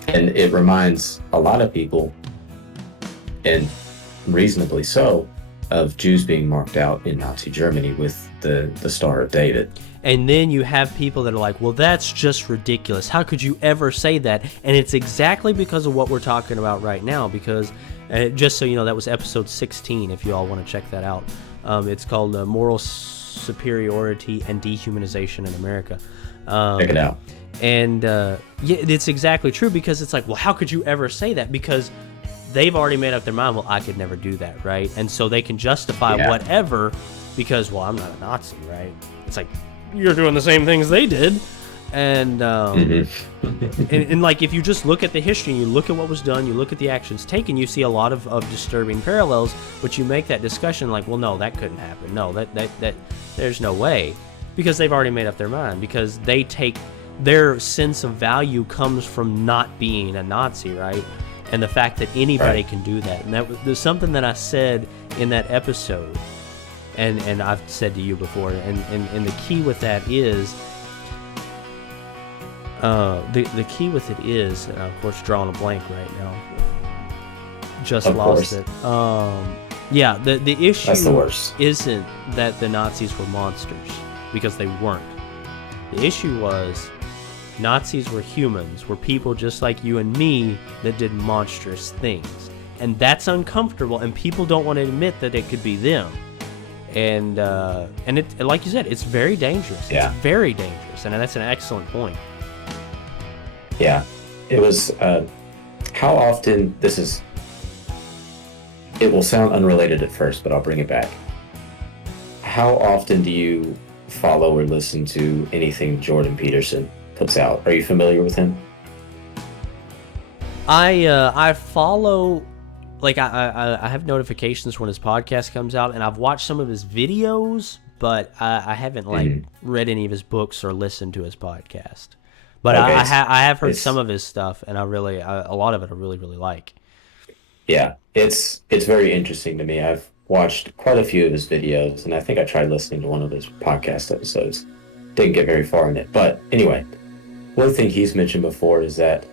And it reminds a lot of people, and reasonably so, of Jews being marked out in Nazi Germany with the Star of David. And then you have people that are like, well, that's just ridiculous. How could you ever say that? And it's exactly because of what we're talking about right now, because just so you know, that was episode 16, if you all want to check that out. It's called Moral Superiority and Dehumanization in America. Check it out. And yeah, it's exactly true, because it's like, well, how could you ever say that? Because they've already made up their mind, well, I could never do that, right? And so they can justify whatever because, well, I'm not a Nazi, right? It's like, you're doing the same things they did. And, and like, if you just look at the history and you look at what was done, you look at the actions taken, you see a lot of disturbing parallels, but you make that discussion like, well, no, that couldn't happen. No, that there's no way, because they've already made up their mind, because they take their sense of value comes from not being a Nazi, right? And the fact that anybody can do that. And there's something that I said in that episode, and I've said to you before, and the key with that is, the key with it is, of course, drawing a blank right now. Just lost it. Yeah, the issue isn't that the Nazis were monsters, because they weren't. The issue was Nazis were humans, were people just like you and me that did monstrous things. And that's uncomfortable, and people don't want to admit that it could be them. And it, like you said, it's very dangerous. Yeah. It's very dangerous, and that's an excellent point. Yeah. It was, how often, it will sound unrelated at first, but I'll bring it back. How often do you follow or listen to anything Jordan Peterson puts out? Are you familiar with him? I follow, like, I have notifications when his podcast comes out, and I've watched some of his videos, but I haven't read any of his books or listened to his podcast. But okay, I have heard some of his stuff, and a lot of it I really, really like. Yeah, it's very interesting to me. I've watched quite a few of his videos, and I think I tried listening to one of his podcast episodes. Didn't get very far in it. But anyway, one thing he's mentioned before is that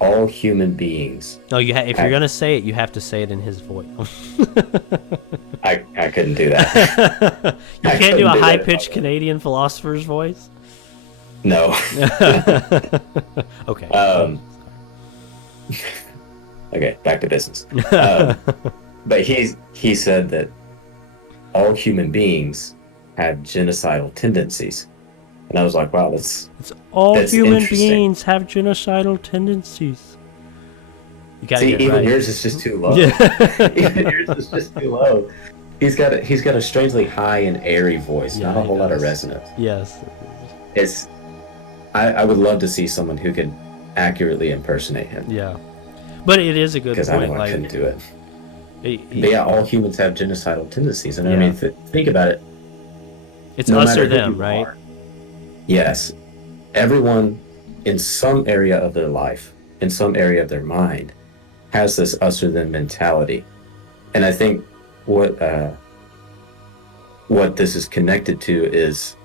all human beings... No, if you're going to say it, you have to say it in his voice. I couldn't do that. You can't do a high-pitched Canadian philosopher's voice? No. Okay. Okay, back to business. But he said that all human beings have genocidal tendencies. And I was like, wow, that's all human beings have genocidal tendencies. You gotta get even right. yours is just too low. Yeah. Even yours is just too low. He's got a strangely high and airy voice, not a whole lot of resonance. Yes. I would love to see someone who could accurately impersonate him. Yeah. But it is a good point. Because I know I couldn't do it. But yeah, all humans have genocidal tendencies. And I mean, think about it. It's us or them, right? Yes. Everyone in some area of their life, in some area of their mind, has this us or them mentality. And I think what this is connected to is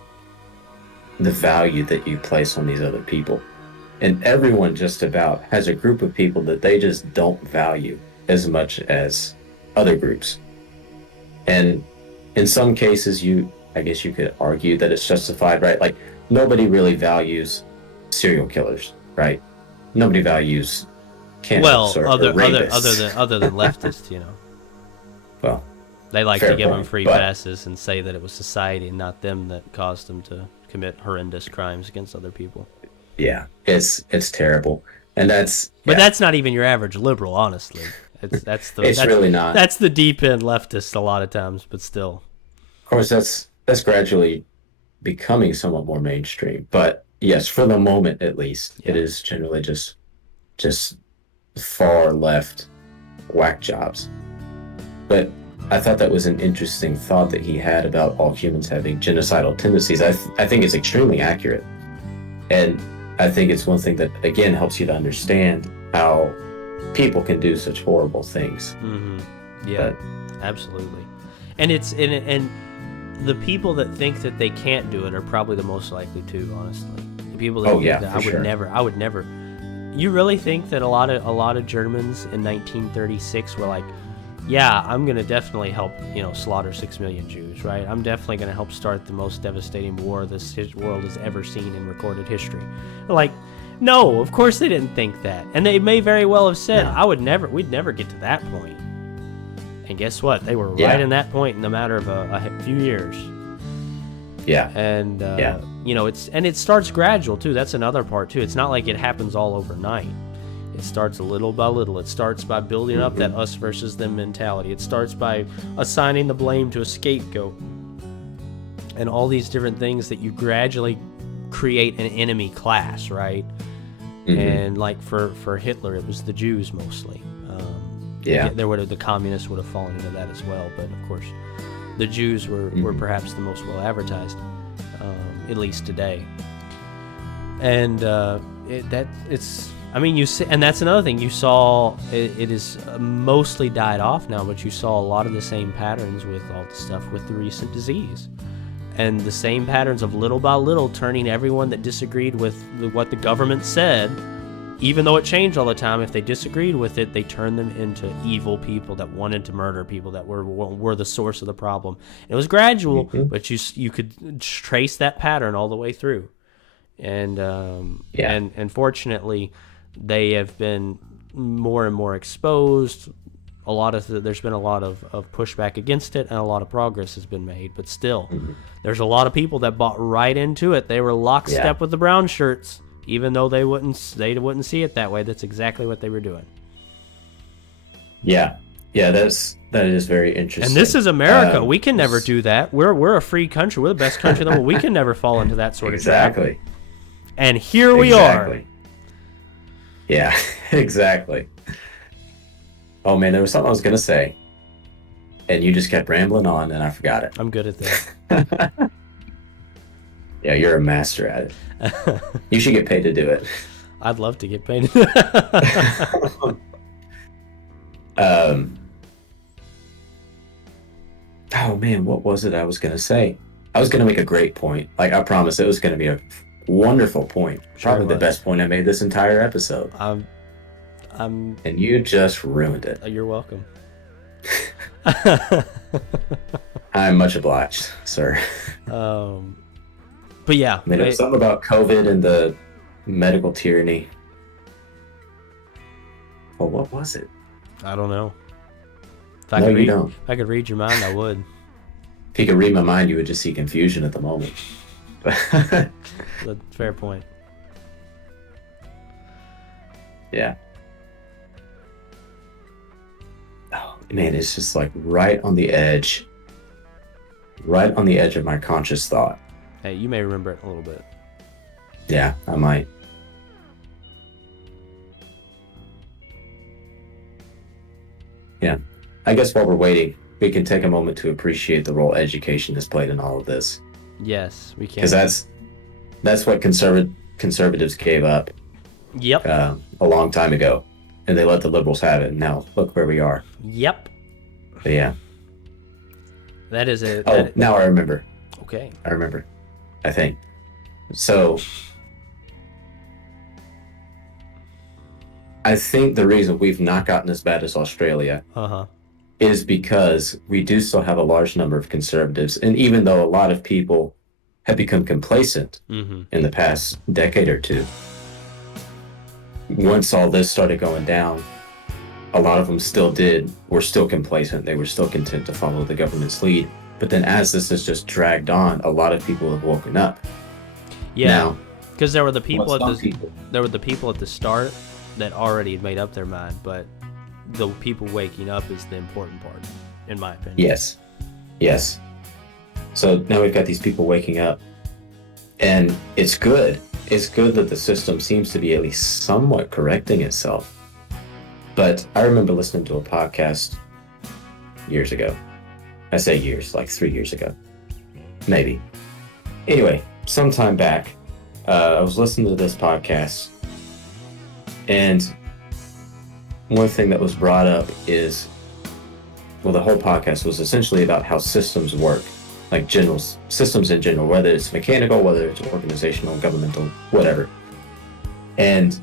the value that you place on these other people. And everyone just about has a group of people that they just don't value as much as other groups. And in some cases, I guess you could argue that it's justified, right? Like, nobody really values serial killers, right? Nobody values cannibals or rapists. other than leftists, you know. Well, they like to give them free passes and say that it was society and not them that caused them to commit horrendous crimes against other people. Yeah, it's terrible, and that's not even your average liberal, honestly. That's really not. That's the deep end leftist a lot of times, but still. Of course, that's gradually becoming somewhat more mainstream. But yes, for the moment at least, it is generally just far left whack jobs. But I thought that was an interesting thought that he had about all humans having genocidal tendencies. I think it's extremely accurate. And I think it's one thing that, again, helps you to understand how people can do such horrible things. Yeah, absolutely. And and the people that think that they can't do it are probably the most likely to, honestly. The people that think that I would never. You really think that a lot of Germans in 1936 were like, yeah, I'm gonna definitely help, slaughter 6 million Jews, right? I'm definitely gonna help start the most devastating war this world has ever seen in recorded history. Like, no, of course they didn't think that, and they may very well have said, we'd never get to that point. And guess what? They were right in that point in a matter of a few years. Yeah. And it starts gradual too. That's another part too. It's not like it happens all overnight. It starts little by little. It starts by building up that us versus them mentality. It starts by assigning the blame to a scapegoat, and all these different things that you gradually create an enemy class, right? And like for Hitler, it was the Jews mostly. The communists would have fallen into that as well, but of course, the Jews were perhaps the most well advertised, at least today. And and that's another thing you saw. It is mostly died off now, but you saw a lot of the same patterns with all the stuff with the recent disease, and the same patterns of little by little turning everyone that disagreed with what the government said, even though it changed all the time. If they disagreed with it, they turned them into evil people that wanted to murder people that were the source of the problem. It was gradual, but you could trace that pattern all the way through, and fortunately, they have been more and more exposed. There's been a lot of pushback against it, and a lot of progress has been made. But still, there's a lot of people that bought right into it. They were lockstep with the brown shirts, even though they wouldn't see it that way. That's exactly what they were doing. Yeah, that is very interesting. And this is America. We can never do that. We're a free country. We're the best country in the world. We can never fall into that sort of trap. And here we are. Yeah, exactly. Oh man, there was something I was gonna say, and you just kept rambling on, and I forgot it. I'm good at that. Yeah, you're a master at it. You should get paid to do it. I'd love to get paid. Oh man, what was it I was gonna say? I was gonna make a great point. Like, I promise it was gonna be a wonderful point. Probably the best point I made this entire episode. And you just ruined it. You're welcome. I'm much obliged, sir. But yeah, I mean, it was something about COVID and the medical tyranny. Well, what was it? I don't know. If I could read your mind, I would. If you could read my mind, you would just see confusion at the moment. That's a fair point. Yeah. Oh man, it's just like right on the edge of my conscious thought. Hey, you may remember it a little bit. Yeah, I might. Yeah. I guess while we're waiting, we can take a moment to appreciate the role education has played in all of this. Yes, we can. Because that's what conservatives gave up. Yep. A long time ago, and they let the liberals have it. And now look where we are. Yep. But yeah. That is it. Now I remember. Okay. I remember. I think. So I think the reason we've not gotten as bad as Australia is because we do still have a large number of conservatives. And even though a lot of people have become complacent in the past decade or two, once all this started going down, a lot of them were still complacent. They were still content to follow the government's lead. But then as this has just dragged on, a lot of people have woken up. Yeah, because there were the people at the start that already had made up their mind, but the people waking up is the important part, in my opinion. Yes. So now we've got these people waking up, and it's good. It's good that the system seems to be at least somewhat correcting itself. But I remember listening to a podcast years ago, I say years, like 3 years ago, maybe. Anyway, sometime back, I was listening to this podcast, and one thing that was brought up is, well, the whole podcast was essentially about how systems work, like general systems in general, whether it's mechanical, whether it's organizational, governmental, whatever. And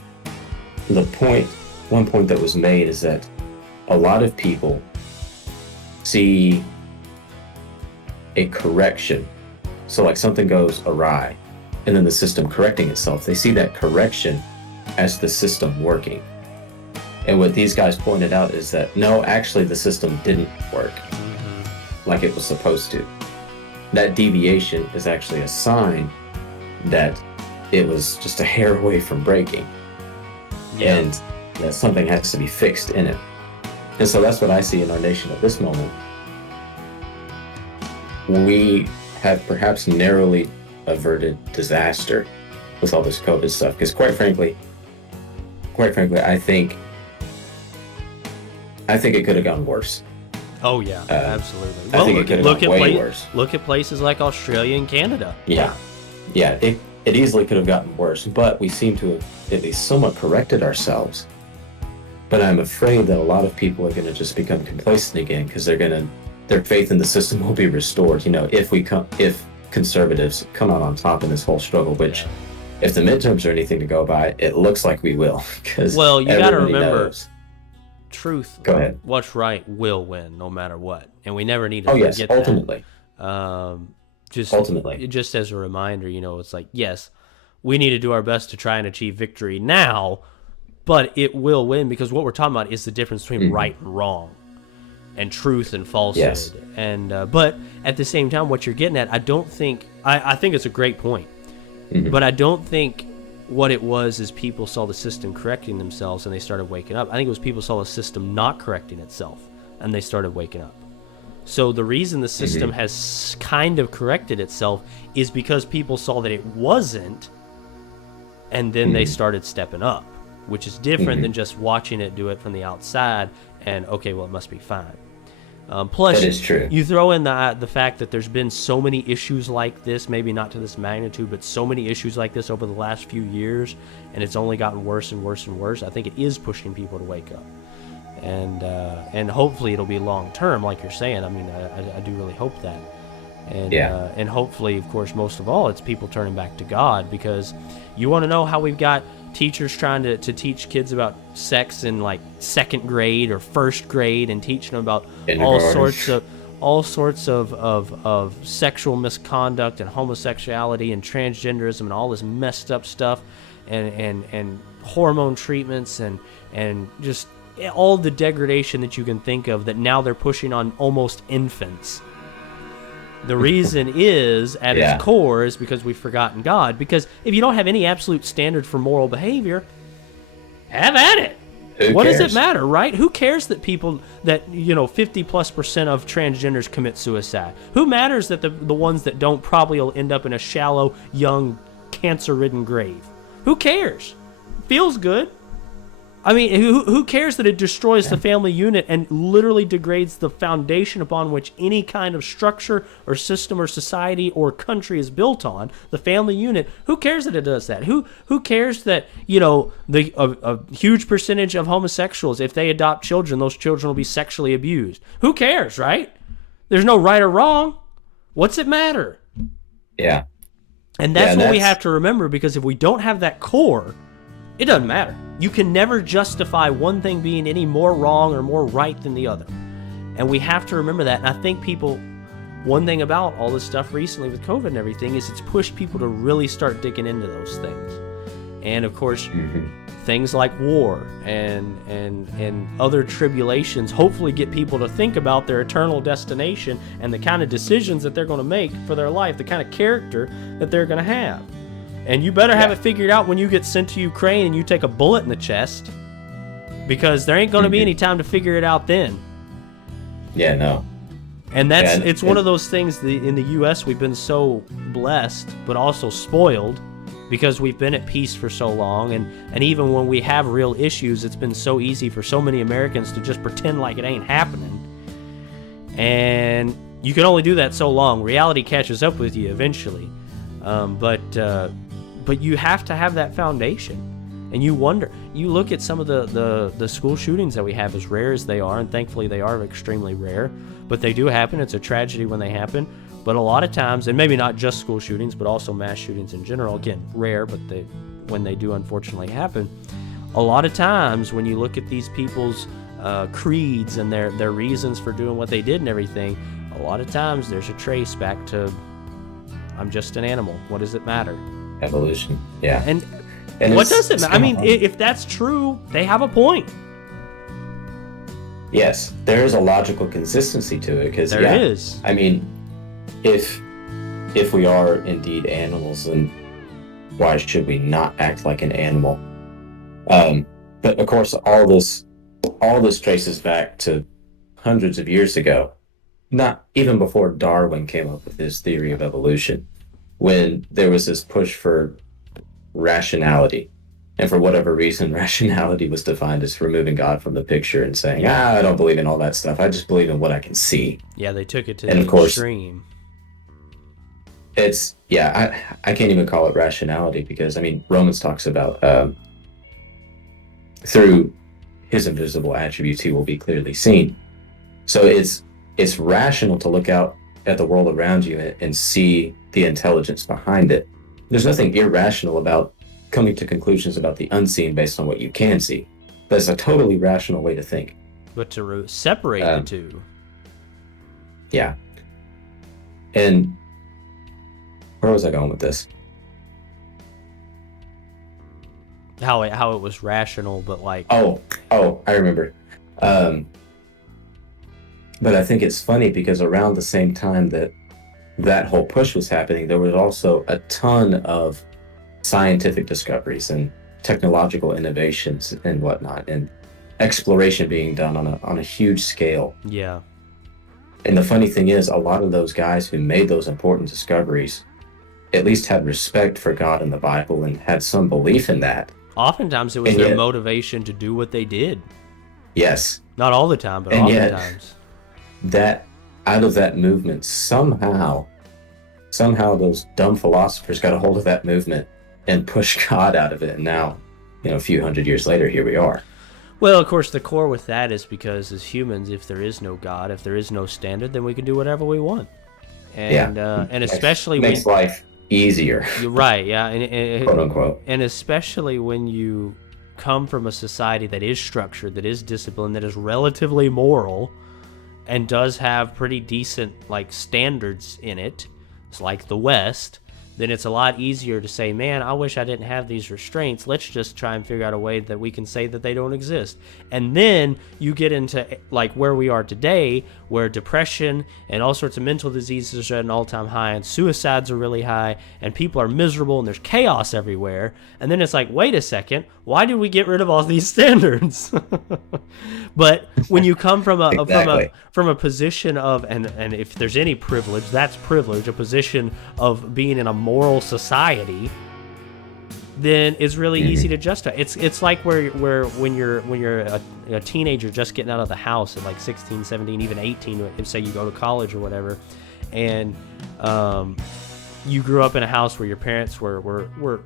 one point that was made is that a lot of people see a correction. So like something goes awry and then the system correcting itself. They see that correction as the system working. And what these guys pointed out is that no, actually the system didn't work like it was supposed to. That deviation is actually a sign that it was just a hair away from breaking. Yeah. And that something has to be fixed in it. And so that's what I see in our nation at this moment. We have perhaps narrowly averted disaster with all this COVID stuff. Because quite frankly, I think it could have gone worse. Oh yeah, absolutely. I think it could have gone way worse. Look at places like Australia and Canada. Yeah, it easily could have gotten worse, but we seem to have at least somewhat corrected ourselves. But I'm afraid that a lot of people are going to just become complacent again because their faith in the system will be restored. You know, if conservatives come out on top in this whole struggle, which if the midterms are anything to go by, it looks like we will. Well, you got to remember, truth, go ahead, what's right will win no matter what, and we never need to forget ultimately. That. Ultimately, just as a reminder, you know, it's like, yes, we need to do our best to try and achieve victory now, but it will win, because what we're talking about is the difference between right and wrong, and truth and falsehood. Yes. And but at the same time, what you're getting at, I think it's a great point, but I don't think what it was is people saw the system correcting themselves and they started waking up. I think it was people saw the system not correcting itself and they started waking up. So the reason the system has kind of corrected itself is because people saw that it wasn't, and then they started stepping up, which is different than just watching it do it from the outside and, okay, well, it must be fine. Plus, that is true. You throw in the fact that there's been so many issues like this, maybe not to this magnitude, but so many issues like this over the last few years, and it's only gotten worse and worse and worse. I think it is pushing people to wake up. And hopefully it'll be long term, like you're saying. I mean, I do really hope that. And hopefully, of course, most of all, it's people turning back to God, because you want to know how we've got teachers trying to teach kids about sex in like second grade or first grade, and teaching them about all sorts of sexual misconduct and homosexuality and transgenderism and all this messed up stuff, and hormone treatments and just all the degradation that you can think of that now they're pushing on almost infants. The reason is, at its core, is because we've forgotten God. Because if you don't have any absolute standard for moral behavior, have at it. What does it matter, right? Who cares that 50+% of transgenders commit suicide? Who matters that the ones that don't probably will end up in a shallow, young, cancer-ridden grave? Who cares? Feels good. I mean, who cares that it destroys the family unit and literally degrades the foundation upon which any kind of structure or system or society or country is built on, the family unit? Who cares that it does that? Who cares that, a huge percentage of homosexuals, if they adopt children, those children will be sexually abused? Who cares, right? There's no right or wrong. What's it matter? Yeah. And that's what we have to remember, because if we don't have that core, it doesn't matter. You can never justify one thing being any more wrong or more right than the other. And we have to remember that. And I think one thing about all this stuff recently with COVID and everything is it's pushed people to really start digging into those things. And of course, things like war and other tribulations hopefully get people to think about their eternal destination and the kind of decisions that they're going to make for their life, the kind of character that they're going to have. And you better have it figured out when you get sent to Ukraine and you take a bullet in the chest, because there ain't going to be any time to figure it out then. Yeah, no. And it's one of those things in the U.S. we've been so blessed, but also spoiled, because we've been at peace for so long. And even when we have real issues, it's been so easy for so many Americans to just pretend like it ain't happening. And you can only do that so long. Reality catches up with you eventually. But you have to have that foundation. And you wonder, you look at some of the school shootings that we have, as rare as they are, and thankfully they are extremely rare, but they do happen. It's a tragedy when they happen. But a lot of times, and maybe not just school shootings, but also mass shootings in general, again, rare, but when they do unfortunately happen, a lot of times when you look at these people's creeds and their reasons for doing what they did and everything, a lot of times there's a trace back to, I'm just an animal. What does it matter? Evolution. Yeah. And what does it matter? I mean, if that's true, they have a point. Yes, there is a logical consistency to it, because there is. I mean, if we are indeed animals, then why should we not act like an animal? But of course, all this traces back to hundreds of years ago, not even before Darwin came up with his theory of evolution, when there was this push for rationality. And for whatever reason, rationality was defined as removing God from the picture and saying, I don't believe in all that stuff. I just believe in what I can see. Yeah, they took it to and the of course, extreme. It's, I can't even call it rationality, because, I mean, Romans talks about through his invisible attributes, he will be clearly seen. So it's rational to look out at the world around you and see the intelligence behind it. There's nothing irrational about coming to conclusions about the unseen based on what you can see. That's a totally rational way to think. But to separate the two. Yeah. And where was I going with this? How it was rational, but like... Oh, I remember. But I think it's funny because around the same time that whole push was happening, there was also a ton of scientific discoveries and technological innovations and whatnot, and exploration being done on a huge scale. Yeah. And the funny thing is, a lot of those guys who made those important discoveries at least had respect for God and the Bible and had some belief in that. Oftentimes it was their motivation to do what they did. Yes. Not all the time, but oftentimes. That out of that movement, somehow those dumb philosophers got a hold of that movement and pushed God out of it. And now, a few hundred years later, here we are. Well, of course, the core with that is because as humans, if there is no God, if there is no standard, then we can do whatever we want. And and especially makes life easier. You're right, yeah, and quote unquote. And especially when you come from a society that is structured, that is disciplined, that is relatively moral, and does have pretty decent standards in it. It's like the West. Then it's a lot easier to say, man, I wish I didn't have these restraints. Let's just try and figure out a way that we can say that they don't exist. And then you get into where we are today, where depression and all sorts of mental diseases are at an all-time high, and suicides are really high, and people are miserable, and there's chaos everywhere. And then it's like, wait a second, why did we get rid of all these standards? But when you come from a position of, and if there's any privilege, that's privilege, a position of being in a moral society, then it's really easy to justify. It's like where when you're a teenager just getting out of the house at 16, 17, even 18, if say you go to college or whatever, and you grew up in a house where your parents were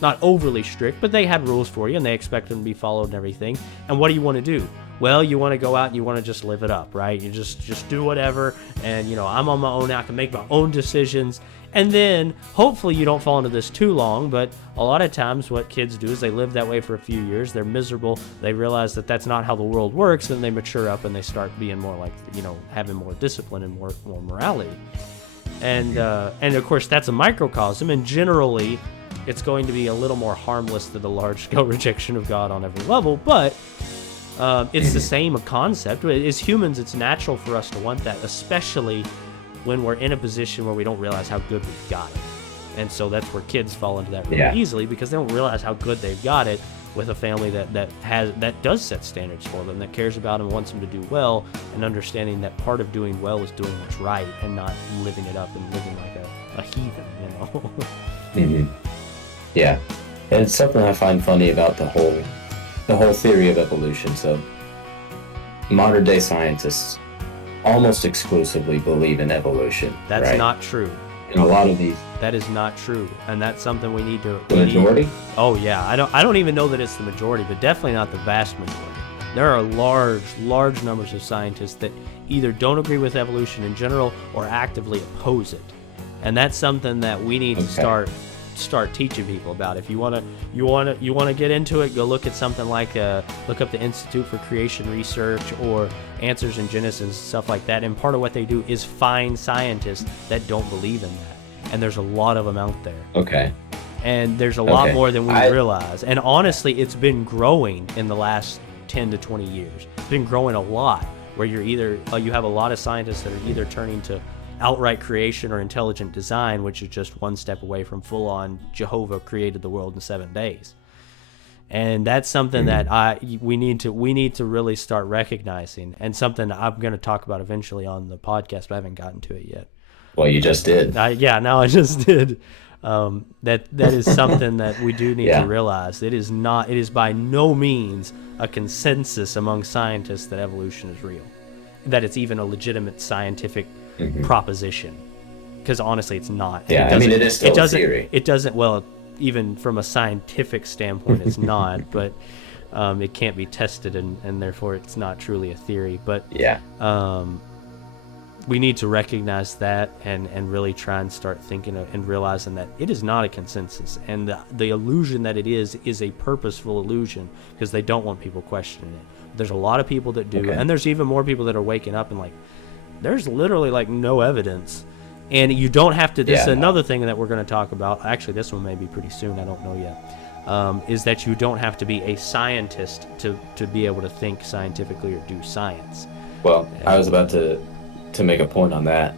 not overly strict, but they had rules for you and they expect them to be followed and everything. And what do you want to do? Well, you want to go out and you want to just live it up, right? You just do whatever, and I'm on my own now, I can make my own decisions. And then hopefully you don't fall into this too long, but a lot of times what kids do is they live that way for a few years, they're miserable, they realize that that's not how the world works, and they mature up and they start being more having more discipline and more morality. And of course that's a microcosm, and generally it's going to be a little more harmless than the large-scale rejection of God on every level, but it's the same concept. As humans, it's natural for us to want that, especially when we're in a position where we don't realize how good we've got it. And so that's where kids fall into that really easily, because they don't realize how good they've got it with a family that does set standards for them, that cares about them, wants them to do well, and understanding that part of doing well is doing what's right and not living it up and living like a heathen, Mm-hmm. Yeah, and it's something I find funny about the whole theory of evolution. So modern day scientists almost exclusively believe in evolution. That's right? not true. And a lot of these. That is not true, and that's something we need to. The majority? Oh yeah, I don't even know that it's the majority, but definitely not the vast majority. There are large numbers of scientists that either don't agree with evolution in general or actively oppose it, and that's something that we need to start teaching people about. If you want to get into it, go look at something like look up the Institute for Creation Research or Answers in Genesis, stuff like that. And part of what they do is find scientists that don't believe in that, and there's a lot of them out there. Okay. And there's a lot more than we realize. And honestly, it's been growing in the last 10 to 20 years. It's been growing a lot, where you're either you have a lot of scientists that are either turning to outright creation or intelligent design, which is just one step away from full-on Jehovah created the world in 7 days. And that's something that we need to really start recognizing, and something I'm going to talk about eventually on the podcast, but I haven't gotten to it yet. Well, you just did. Now I just did. That is something that we do need to realize. It is by no means a consensus among scientists that evolution is real, that it's even a legitimate scientific proposition. Because honestly, it's not. Yeah, I mean, it is still a theory. It doesn't. Well, even from a scientific standpoint, it's not. But it can't be tested, and therefore, it's not truly a theory. But we need to recognize that and really try and start thinking and realizing that it is not a consensus, and the illusion that it is a purposeful illusion, because they don't want people questioning it. There's a lot of people that do, and there's even more people that are waking up and like, there's literally like no evidence. And you don't have to. This is another thing that we're going to talk about. Actually, this one may be pretty soon. I don't know yet. Is that you don't have to be a scientist to be able to think scientifically or do science. Well, I was about to make a point on that.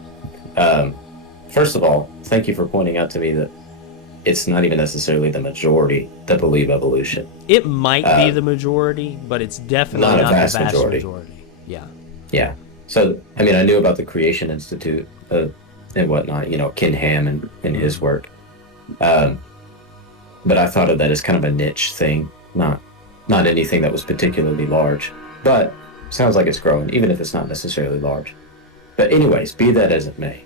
First of all, thank you for pointing out to me that it's not even necessarily the majority that believe evolution. It might be the majority, but it's definitely not the vast majority. Yeah. Yeah. So, I mean, I knew about the Creation Institute and whatnot, Ken Ham and his work. But I thought of that as kind of a niche thing, not anything that was particularly large. But sounds like it's growing, even if it's not necessarily large. But anyways, be that as it may,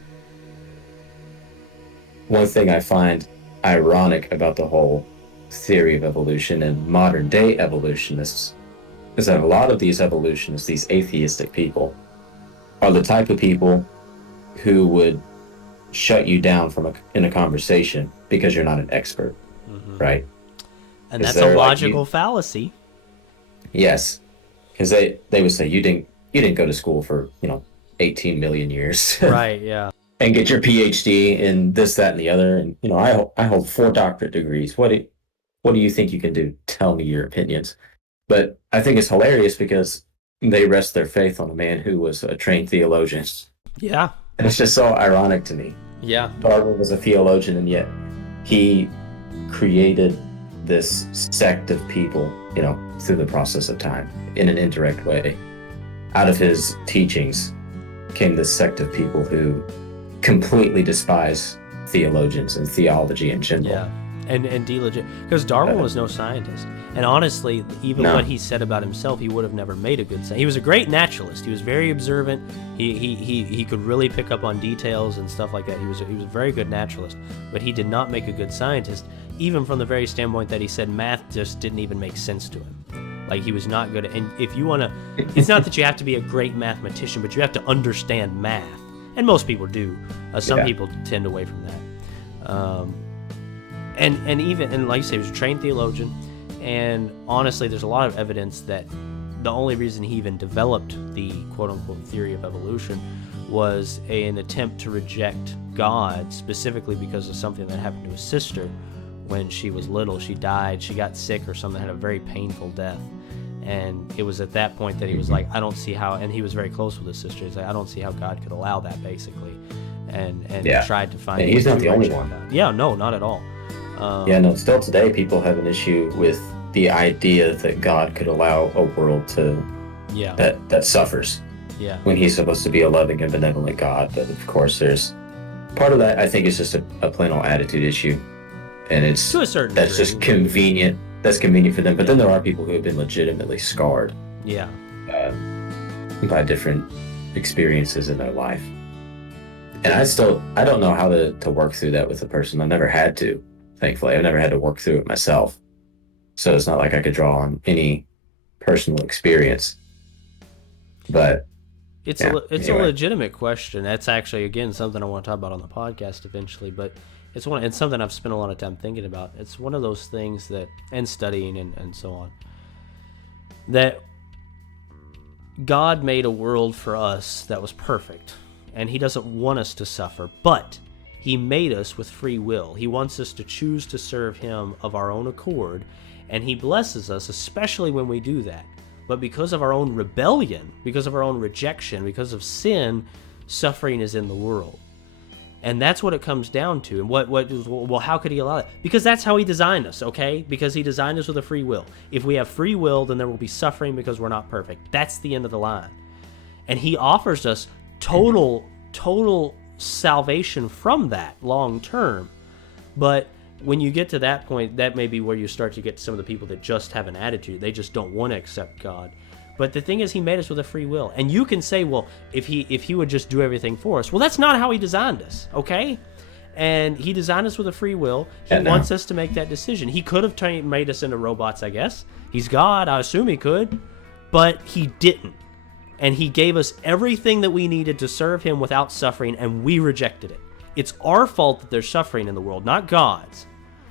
one thing I find ironic about the whole theory of evolution and modern day evolutionists is that a lot of these evolutionists, these atheistic people, are the type of people who would shut you down in a conversation because you're not an expert, right? And that's a logical fallacy. Yes, because they would say you didn't go to school for 18 million years, right? Yeah, and get your PhD in this, that, and the other, and I hold 4 doctorate degrees. What do you think you can do? Tell me your opinions. But I think it's hilarious because they rest their faith on a man who was a trained theologian. Yeah. And it's just so ironic to me. Yeah. Darwin was a theologian, and yet he created this sect of people, through the process of time in an indirect way. Out of his teachings came this sect of people who completely despise theologians and theology in general. Yeah. And because Darwin was no scientist, and honestly, even what he said about himself, he would have never made a good scientist. He was a great naturalist. He was very observant. He could really pick up on details and stuff like that. He was a very good naturalist, but he did not make a good scientist, even from the very standpoint that he said math just didn't even make sense to him. Like, he was not good at, and if you want to, it's not that you have to be a great mathematician, but you have to understand math, and most people do. Some people tend away from that. And like you say, he was a trained theologian, and honestly, there's a lot of evidence that the only reason he even developed the quote-unquote theory of evolution was an attempt to reject God, specifically because of something that happened to his sister when she was little. She died, she got sick or something, had a very painful death, and it was at that point that he was like, I don't see how, and he was very close with his sister, he's like, I don't see how God could allow that, basically, and tried to find... And he's not the only one. Yeah, no, not at all. Still today, people have an issue with the idea that God could allow a world that suffers. Yeah. When he's supposed to be a loving and benevolent God. But of course, there's part of that. I think it's just a plain old attitude issue, and it's to a certain that's degree. just convenient. That's convenient for them. But then there are people who have been legitimately scarred. Yeah. By different experiences in their life. And I don't know how to work through that with a person. I've never had to, thankfully. I've never had to work through it myself. So it's not like I could draw on any personal experience. But it's a legitimate question. That's actually, again, something I want to talk about on the podcast eventually, but it's something I've spent a lot of time thinking about. It's one of those things that, and studying and so on, that God made a world for us that was perfect, and he doesn't want us to suffer, but he made us with free will. He wants us to choose to serve him of our own accord, and he blesses us, especially when we do that. But because of our own rebellion, because of our own rejection, because of sin, suffering is in the world. And that's what it comes down to. And well, how could he allow that? Because that's how he designed us, okay? Because he designed us with a free will. If we have free will, then there will be suffering because we're not perfect. That's the end of the line. And he offers us total salvation from that long term. But when you get to that point, that may be where you start to get to some of the people that just have an attitude. They just don't want to accept God. But the thing is, he made us with a free will. And you can say, well, if he would just do everything for us. Well, that's not how he designed us, okay? And he designed us with a free will. He wants us to make that decision. He could have made us into robots, I guess. He's God. I assume he could. But he didn't. And he gave us everything that we needed to serve him without suffering, and we rejected it. It's our fault that there's suffering in the world, not God's.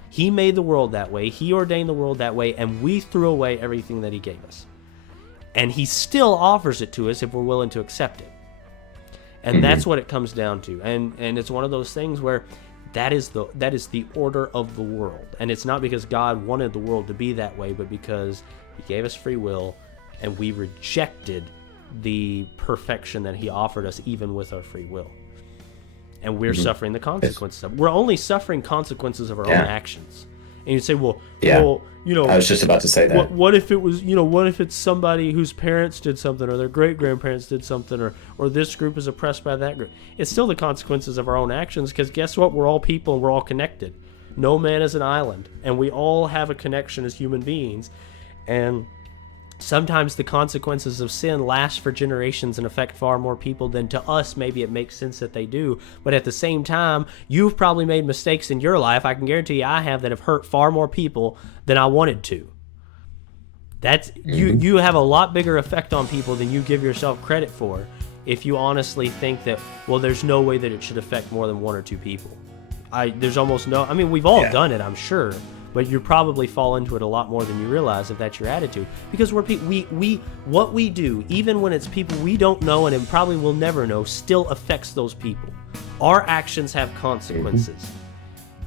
He made the world that way. He ordained the world that way, and we threw away everything that he gave us. And he still offers it to us if we're willing to accept it. And that's what it comes down to. And it's one of those things where that is the order of the world. And it's not because God wanted the world to be that way, but because he gave us free will, and we rejected the perfection that he offered us even with our free will. And we're suffering the consequences of it. We're only suffering consequences of our own actions. And you'd say, well, I was just about to say that. What if it was, what if it's somebody whose parents did something, or their great-grandparents did something, or this group is oppressed by that group? It's still the consequences of our own actions, because guess what? We're all people and we're all connected. No man is an island, and we all have a connection as human beings. And sometimes the consequences of sin last for generations and affect far more people than to us maybe it makes sense that they do. But at the same time, you've probably made mistakes in your life, I can guarantee you I have, that have hurt far more people than I wanted to. That's you have a lot bigger effect on people than you give yourself credit for if you honestly think that, well, there's no way that it should affect more than one or two people. There's almost no, I mean, we've all done it, I'm sure. But you probably fall into it a lot more than you realize if that's your attitude. Because what we do, even when it's people we don't know and probably will never know, still affects those people. Our actions have consequences.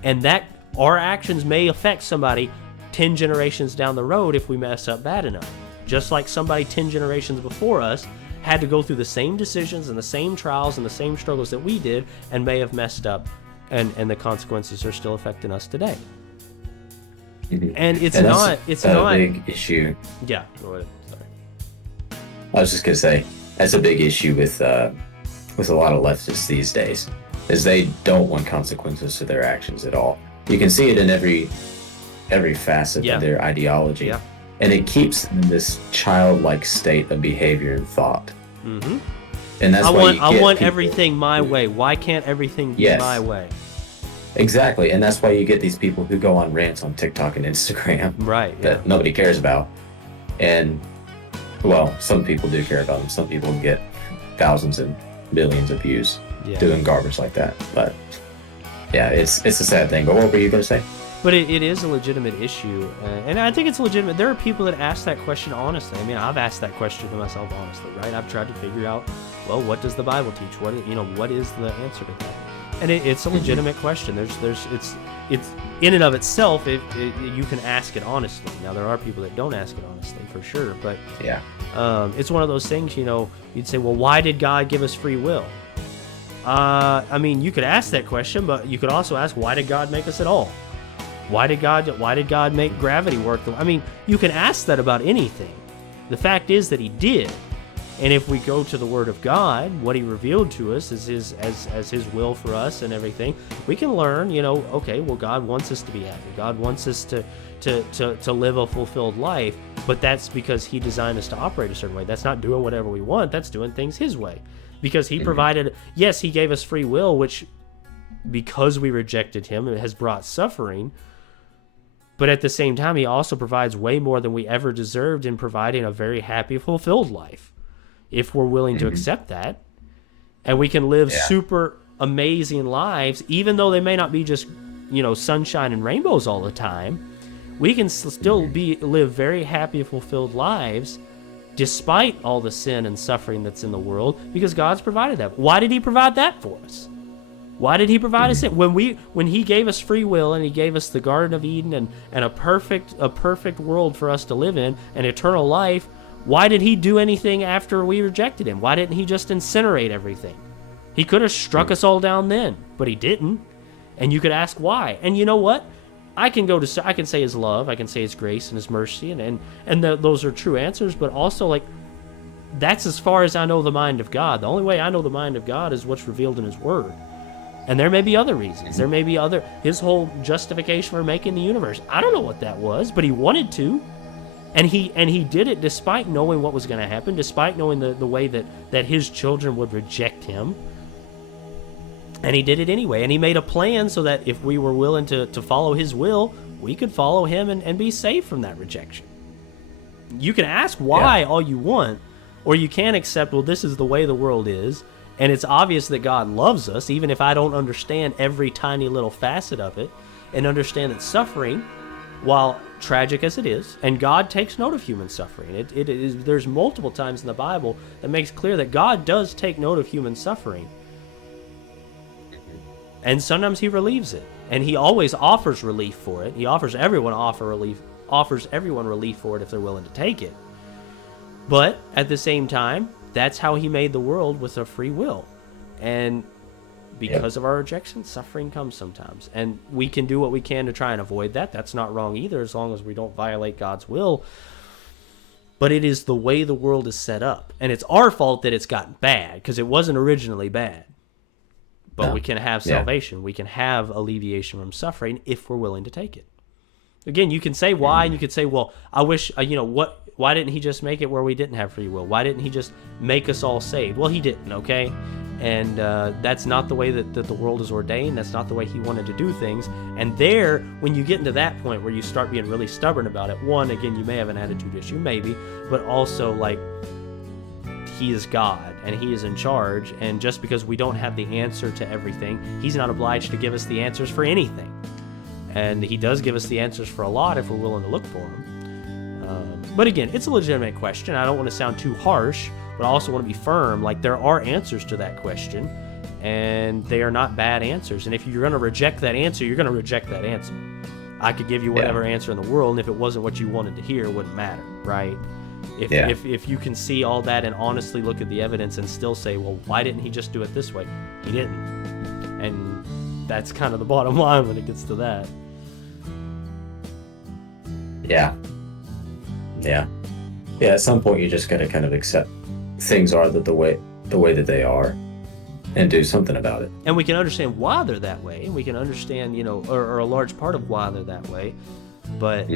And that our actions may affect somebody 10 generations down the road if we mess up bad enough. Just like somebody 10 generations before us had to go through the same decisions and the same trials and the same struggles that we did and may have messed up, and the consequences are still affecting us today. And it's not a big issue. Yeah, go ahead. Sorry. I was just gonna say that's a big issue with a lot of leftists these days, is they don't want consequences to their actions at all. You can see it in every facet of their ideology, and it keeps them in this childlike state of behavior and thought. And that's I want everything my way. Why can't everything be my way? Exactly, and that's why you get these people who go on rants on TikTok and Instagram, that nobody cares about. And, well, some people do care about them. Some people get thousands and millions of views doing garbage like that. But, yeah, it's a sad thing. But what were you going to say? But it is a legitimate issue, and I think it's legitimate. There are people that ask that question honestly. I mean, I've asked that question to myself honestly, right? I've tried to figure out, well, what does the Bible teach? What is the answer to that? And it's a legitimate question. It's in and of itself. You can ask it honestly. Now there are people that don't ask it honestly for sure, but it's one of those things. You'd say, well, why did God give us free will? I mean, you could ask that question, but you could also ask, why did God make us at all? Why did God make gravity work? I mean, you can ask that about anything. The fact is that He did. And if we go to the Word of God, what He revealed to us is His will for us and everything, we can learn, okay, well, God wants us to be happy. God wants us to live a fulfilled life. But that's because he designed us to operate a certain way. That's not doing whatever we want. That's doing things his way. Because he provided, yes, he gave us free will, which, because we rejected him, it has brought suffering. But at the same time, he also provides way more than we ever deserved in providing a very happy, fulfilled life, if we're willing to accept that. And we can live super amazing lives, even though they may not be just, sunshine and rainbows all the time. We can still live very happy, fulfilled lives despite all the sin and suffering that's in the world, because God's provided that. Why did he provide that for us? Why did he provide us it? When he gave us free will and he gave us the Garden of Eden and a perfect world for us to live in, and eternal life, why did he do anything after we rejected him? Why didn't he just incinerate everything? He could have struck us all down then, but he didn't. And you could ask why. And you know what? I can say his love, I can say his grace and his mercy, and those are true answers, but also, that's as far as I know the mind of God. The only way I know the mind of God is what's revealed in his word. And there may be other reasons. There may be his whole justification for making the universe. I don't know what that was, but he wanted to. And he did it despite knowing what was going to happen, despite knowing the way that his children would reject him. And he did it anyway. And he made a plan so that if we were willing to follow his will, we could follow him and be saved from that rejection. You can ask why all you want, or you can accept, well, this is the way the world is, and it's obvious that God loves us, even if I don't understand every tiny little facet of it, and understand that suffering, while tragic as it is, and God takes note of human suffering. There's multiple times in the Bible that makes clear that God does take note of human suffering. And sometimes he relieves it, and he always offers relief for it. He offers everyone relief for it if they're willing to take it. But at the same time, that's how he made the world, with a free will. And because of our rejection, suffering comes sometimes. And we can do what we can to try and avoid that. That's not wrong either, as long as we don't violate God's will. But it is the way the world is set up. And it's our fault that it's gotten bad, because it wasn't originally bad. But we can have salvation. We can have alleviation from suffering if we're willing to take it. Again, you can say why, and you could say, well, I wish, why didn't he just make it where we didn't have free will? Why didn't he just make us all saved? Well, he didn't, okay? And that's not the way that the world is ordained. That's not the way he wanted to do things. And there, when you get into that point where you start being really stubborn about it, one, again, you may have an attitude issue, maybe, but also, he is God, and he is in charge, and just because we don't have the answer to everything, he's not obliged to give us the answers for anything. And he does give us the answers for a lot if we're willing to look for them. But again, it's a legitimate question. I don't want to sound too harsh, but I also want to be firm. There are answers to that question, and they are not bad answers. And if you're going to reject that answer, you're going to reject that answer. I could give you whatever answer in the world, and if it wasn't what you wanted to hear, it wouldn't matter, right? If you can see all that and honestly look at the evidence and still say, well, why didn't he just do it this way? He didn't. And that's kind of the bottom line when it gets to that. Yeah, at some point you just got to kind of accept things are the way that they are and do something about it. And we can understand why they're that way, and we can understand, or a large part of why they're that way. But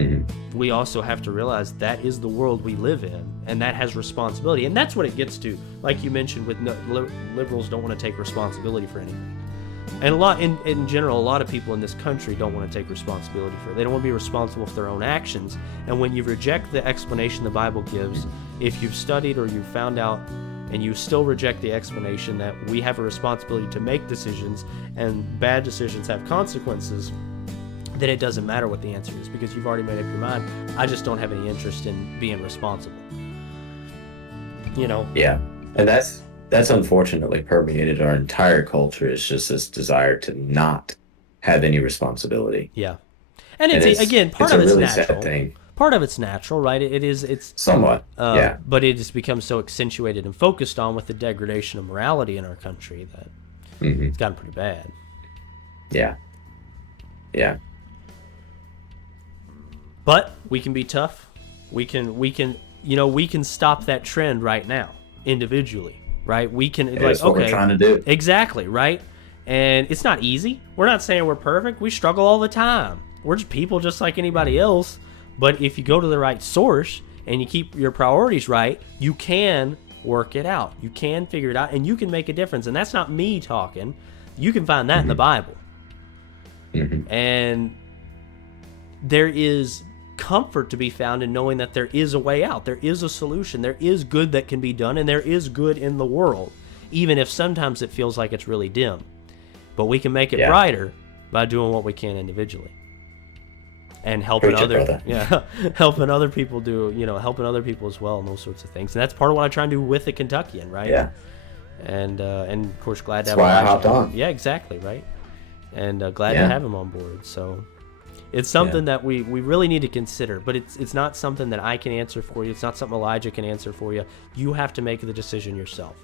we also have to realize that is the world we live in, and that has responsibility. And that's what it gets to. Like you mentioned, with liberals don't want to take responsibility for anything. And in general, a lot of people in this country don't want to take responsibility for it. They don't want to be responsible for their own actions. And when you reject the explanation the Bible gives, if you've studied or you've found out and you still reject the explanation that we have a responsibility to make decisions and bad decisions have consequences, then it doesn't matter what the answer is, because you've already made up your mind. I just don't have any interest in being responsible. Yeah, and that's unfortunately permeated our entire culture. Is just this desire to not have any responsibility. Yeah, and it's again part of it's really natural. Sad thing. Part of it's natural, right? It's somewhat, but it has become so accentuated and focused on with the degradation of morality in our country that it's gotten pretty bad. Yeah. But we can be tough. We can stop that trend right now, individually, right? We can, that's what we're trying to do. Exactly, right? And it's not easy. We're not saying we're perfect. We struggle all the time. We're just people just like anybody else. But if you go to the right source, and you keep your priorities right, you can work it out. You can figure it out, and you can make a difference. And that's not me talking. You can find that in the Bible. And there is comfort to be found in knowing that there is a way out. There is a solution. There is good that can be done, and there is good in the world, even if sometimes it feels like it's really dim. But we can make it brighter by doing what we can individually. And helping helping other people helping other people as well, and those sorts of things. And that's part of what I try and do with the Kentuckian, right? Yeah. And of course, glad to have That's why I Elijah hopped on. Yeah, exactly, right. And glad to have him on board. So it's something that we really need to consider, but it's not something that I can answer for you. It's not something Elijah can answer for you. You have to make the decision yourself.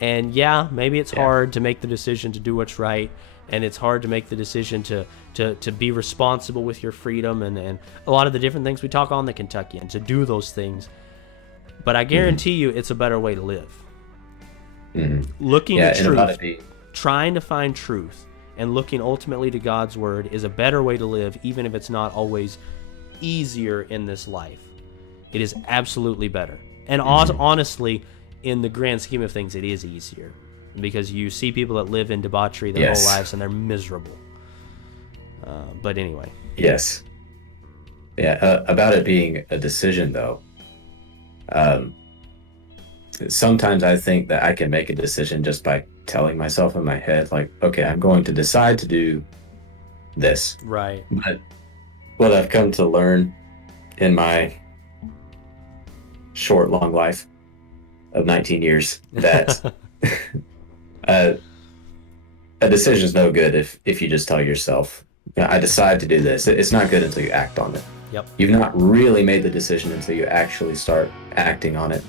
And maybe it's hard to make the decision to do what's right, and it's hard to make the decision to be responsible with your freedom and a lot of the different things we talk on the Kentuckian, to do those things. But I guarantee you it's a better way to live. Looking at truth, trying to find truth, and looking ultimately to God's word is a better way to live, even if it's not always easier in this life. It is absolutely better. And honestly, in the grand scheme of things, it is easier, because you see people that live in debauchery their whole lives and they're miserable. But anyway. Yes. Yeah. About it being a decision, though. Sometimes I think that I can make a decision just by telling myself in my head, like, okay, I'm going to decide to do this. Right. But what I've come to learn in my short, long life of 19 years, that a decision is no good if you just tell yourself, I decide to do this. It's not good until you act on it. Yep. You've not really made the decision until you actually start acting on it.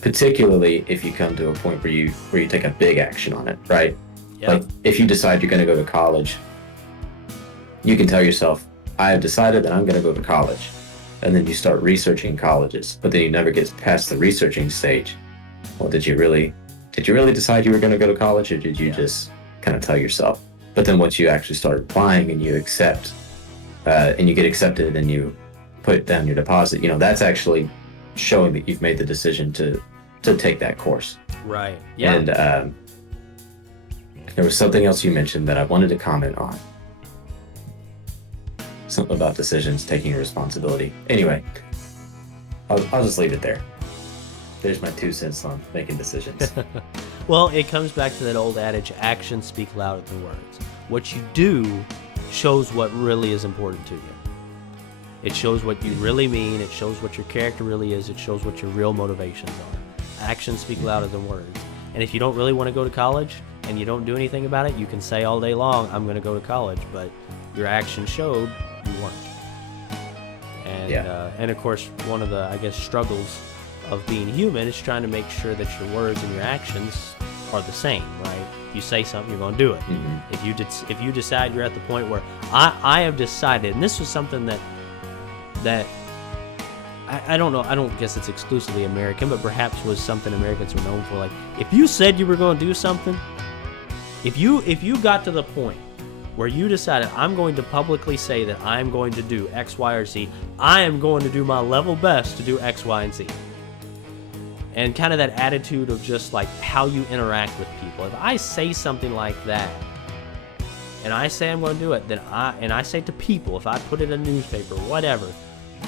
Particularly if you come to a point where you take a big action on it, right? Yep. Like if you decide you're going to go to college, you can tell yourself, I have decided that I'm going to go to college. And then you start researching colleges, but then you never get past the researching stage. Well, did you really decide you were going to go to college, or did you just kind of tell yourself? But then once you actually start applying and you accept, and you get accepted and you put down your deposit, that's actually showing that you've made the decision to take that course. Right. Yeah. And there was something else you mentioned that I wanted to comment on. Something about decisions, taking responsibility. Anyway, I'll just leave it there. There's my 2 cents on making decisions. Well, it comes back to that old adage, actions speak louder than words. What you do shows what really is important to you. It shows what you really mean. It shows what your character really is. It shows what your real motivations are. Actions speak louder than words. And if you don't really want to go to college and you don't do anything about it, you can say all day long, I'm going to go to college, but your actions showed you weren't. And of course, one of the, I guess, struggles of being human is trying to make sure that your words and your actions are the same, right? If you say something, you're going to do it. If you decide, you're at the point where I have decided, and this was something that I don't know, I don't guess it's exclusively American, but perhaps was something Americans were known for. Like, if you said you were going to do something, if you got to the point where you decided, I'm going to publicly say that I'm going to do X, Y, or Z, I am going to do my level best to do X, Y, and Z. And kind of that attitude of just like how you interact with people. If I say something like that, and I say I'm going to do it, then I say to people, if I put it in a newspaper, whatever,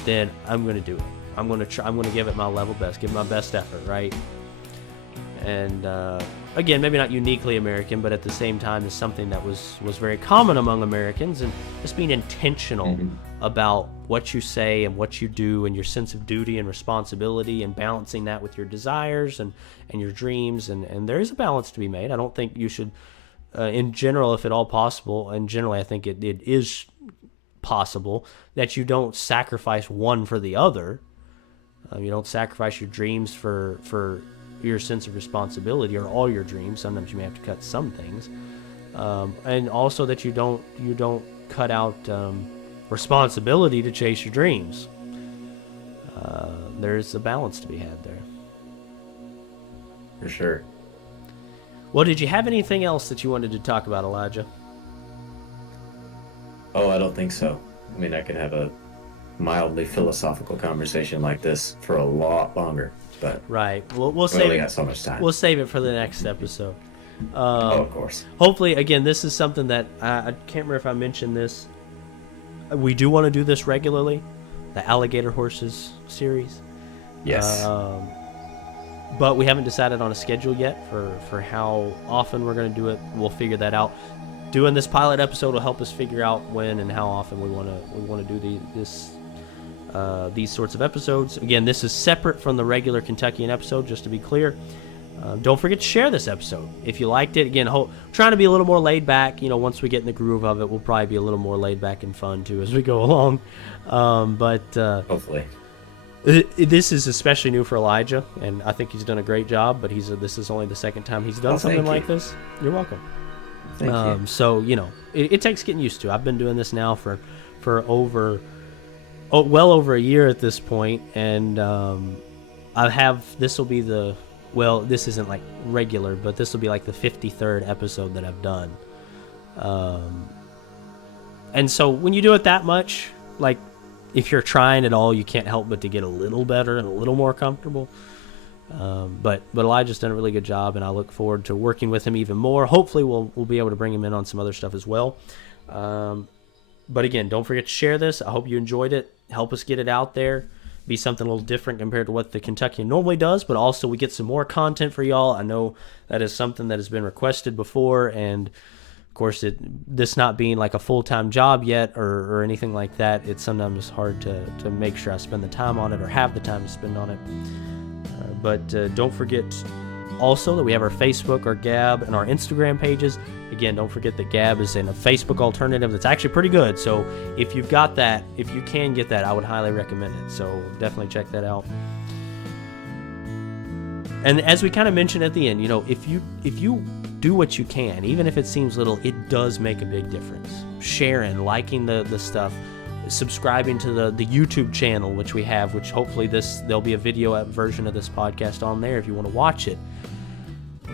then I'm going to do it. I'm going to give it my level best, give my best effort, right? And again, maybe not uniquely American, but at the same time, is something that was very common among Americans, and just being intentional about what you say and what you do, and your sense of duty and responsibility, and balancing that with your desires and your dreams. And there is a balance to be made. I don't think you should, in general, if at all possible, and generally I think it is possible, that you don't sacrifice one for the other. You don't sacrifice your dreams for your sense of responsibility, or all your dreams. Sometimes you may have to cut some things, and also that you don't cut out responsibility to chase your dreams. There's a balance to be had there. For sure. Well, did you have anything else that you wanted to talk about, Elijah? Oh, I don't think so. I mean, I can have a mildly philosophical conversation like this for a lot longer. But Right. We'll we save only it. got so much time. We'll save it for the next episode. Of course. Hopefully, again, this is something that I can't remember if I mentioned this. We do want to do this regularly, the Alligator Horses series. Yes. But we haven't decided on a schedule yet for how often we're going to do it. We'll figure that out. Doing this pilot episode will help us figure out when and how often we want to do these sorts of episodes. Again, this is separate from the regular Kentuckian episode, just to be clear. Don't forget to share this episode if you liked it. Again, trying to be a little more laid back. Once we get in the groove of it, we'll probably be a little more laid back and fun too as we go along. Hopefully. This is especially new for Elijah, and I think he's done a great job. But this is only the second time he's done something like this. You're welcome. Thank you. So it takes getting used to. I've been doing this now for well over a year at this point, and this will be this isn't like regular, but this will be like the 53rd episode that I've done. And so when you do it that much, like if you're trying at all, you can't help but to get a little better and a little more comfortable. But Elijah's done a really good job, and I look forward to working with him even more. Hopefully we'll be able to bring him in on some other stuff as well. But again, don't forget to share this. I hope you enjoyed it. Help us get it out there. Be something a little different compared to what the Kentuckian normally does, but also we get some more content for y'all. I know that is something that has been requested before, and of course, this not being like a full-time job yet or anything like that, it's sometimes hard to make sure I spend the time on it or have the time to spend on it. But don't forget also that we have our Facebook, our Gab, and our Instagram pages. Again, don't forget that Gab is in a Facebook alternative that's actually pretty good. So if you've got that, if you can get that, I would highly recommend it. So definitely check that out. And as we kind of mentioned at the end, if you do what you can, even if it seems little, it does make a big difference. Sharing, liking the stuff, subscribing to the YouTube channel, which we have, which hopefully there'll be a video version of this podcast on there if you want to watch it.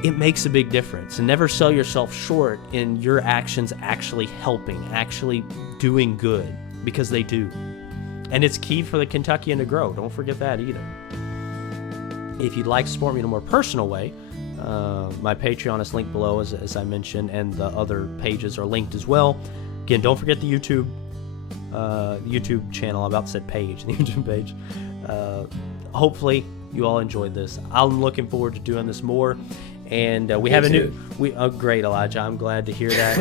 It makes a big difference. And never sell yourself short in your actions actually helping, actually doing good, because they do. And it's key for the Kentuckian to grow. Don't forget that either. If you'd like to support me in a more personal way, my Patreon is linked below, as I mentioned, and the other pages are linked as well. Again, don't forget the YouTube channel. I'm about to say page, the YouTube page. Hopefully, you all enjoyed this. I'm looking forward to doing this more. And we have a new. Great, Elijah. I'm glad to hear that.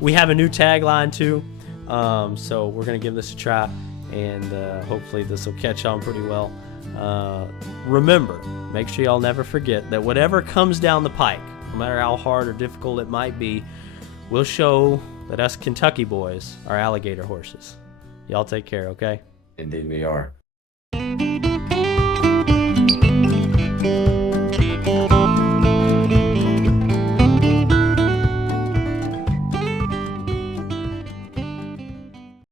We have a new tagline too. So we're gonna give this a try, and hopefully this will catch on pretty well. Remember, make sure y'all never forget that whatever comes down the pike, no matter how hard or difficult it might be, we'll show that us Kentucky boys are alligator horses. Y'all take care, okay? Indeed we are.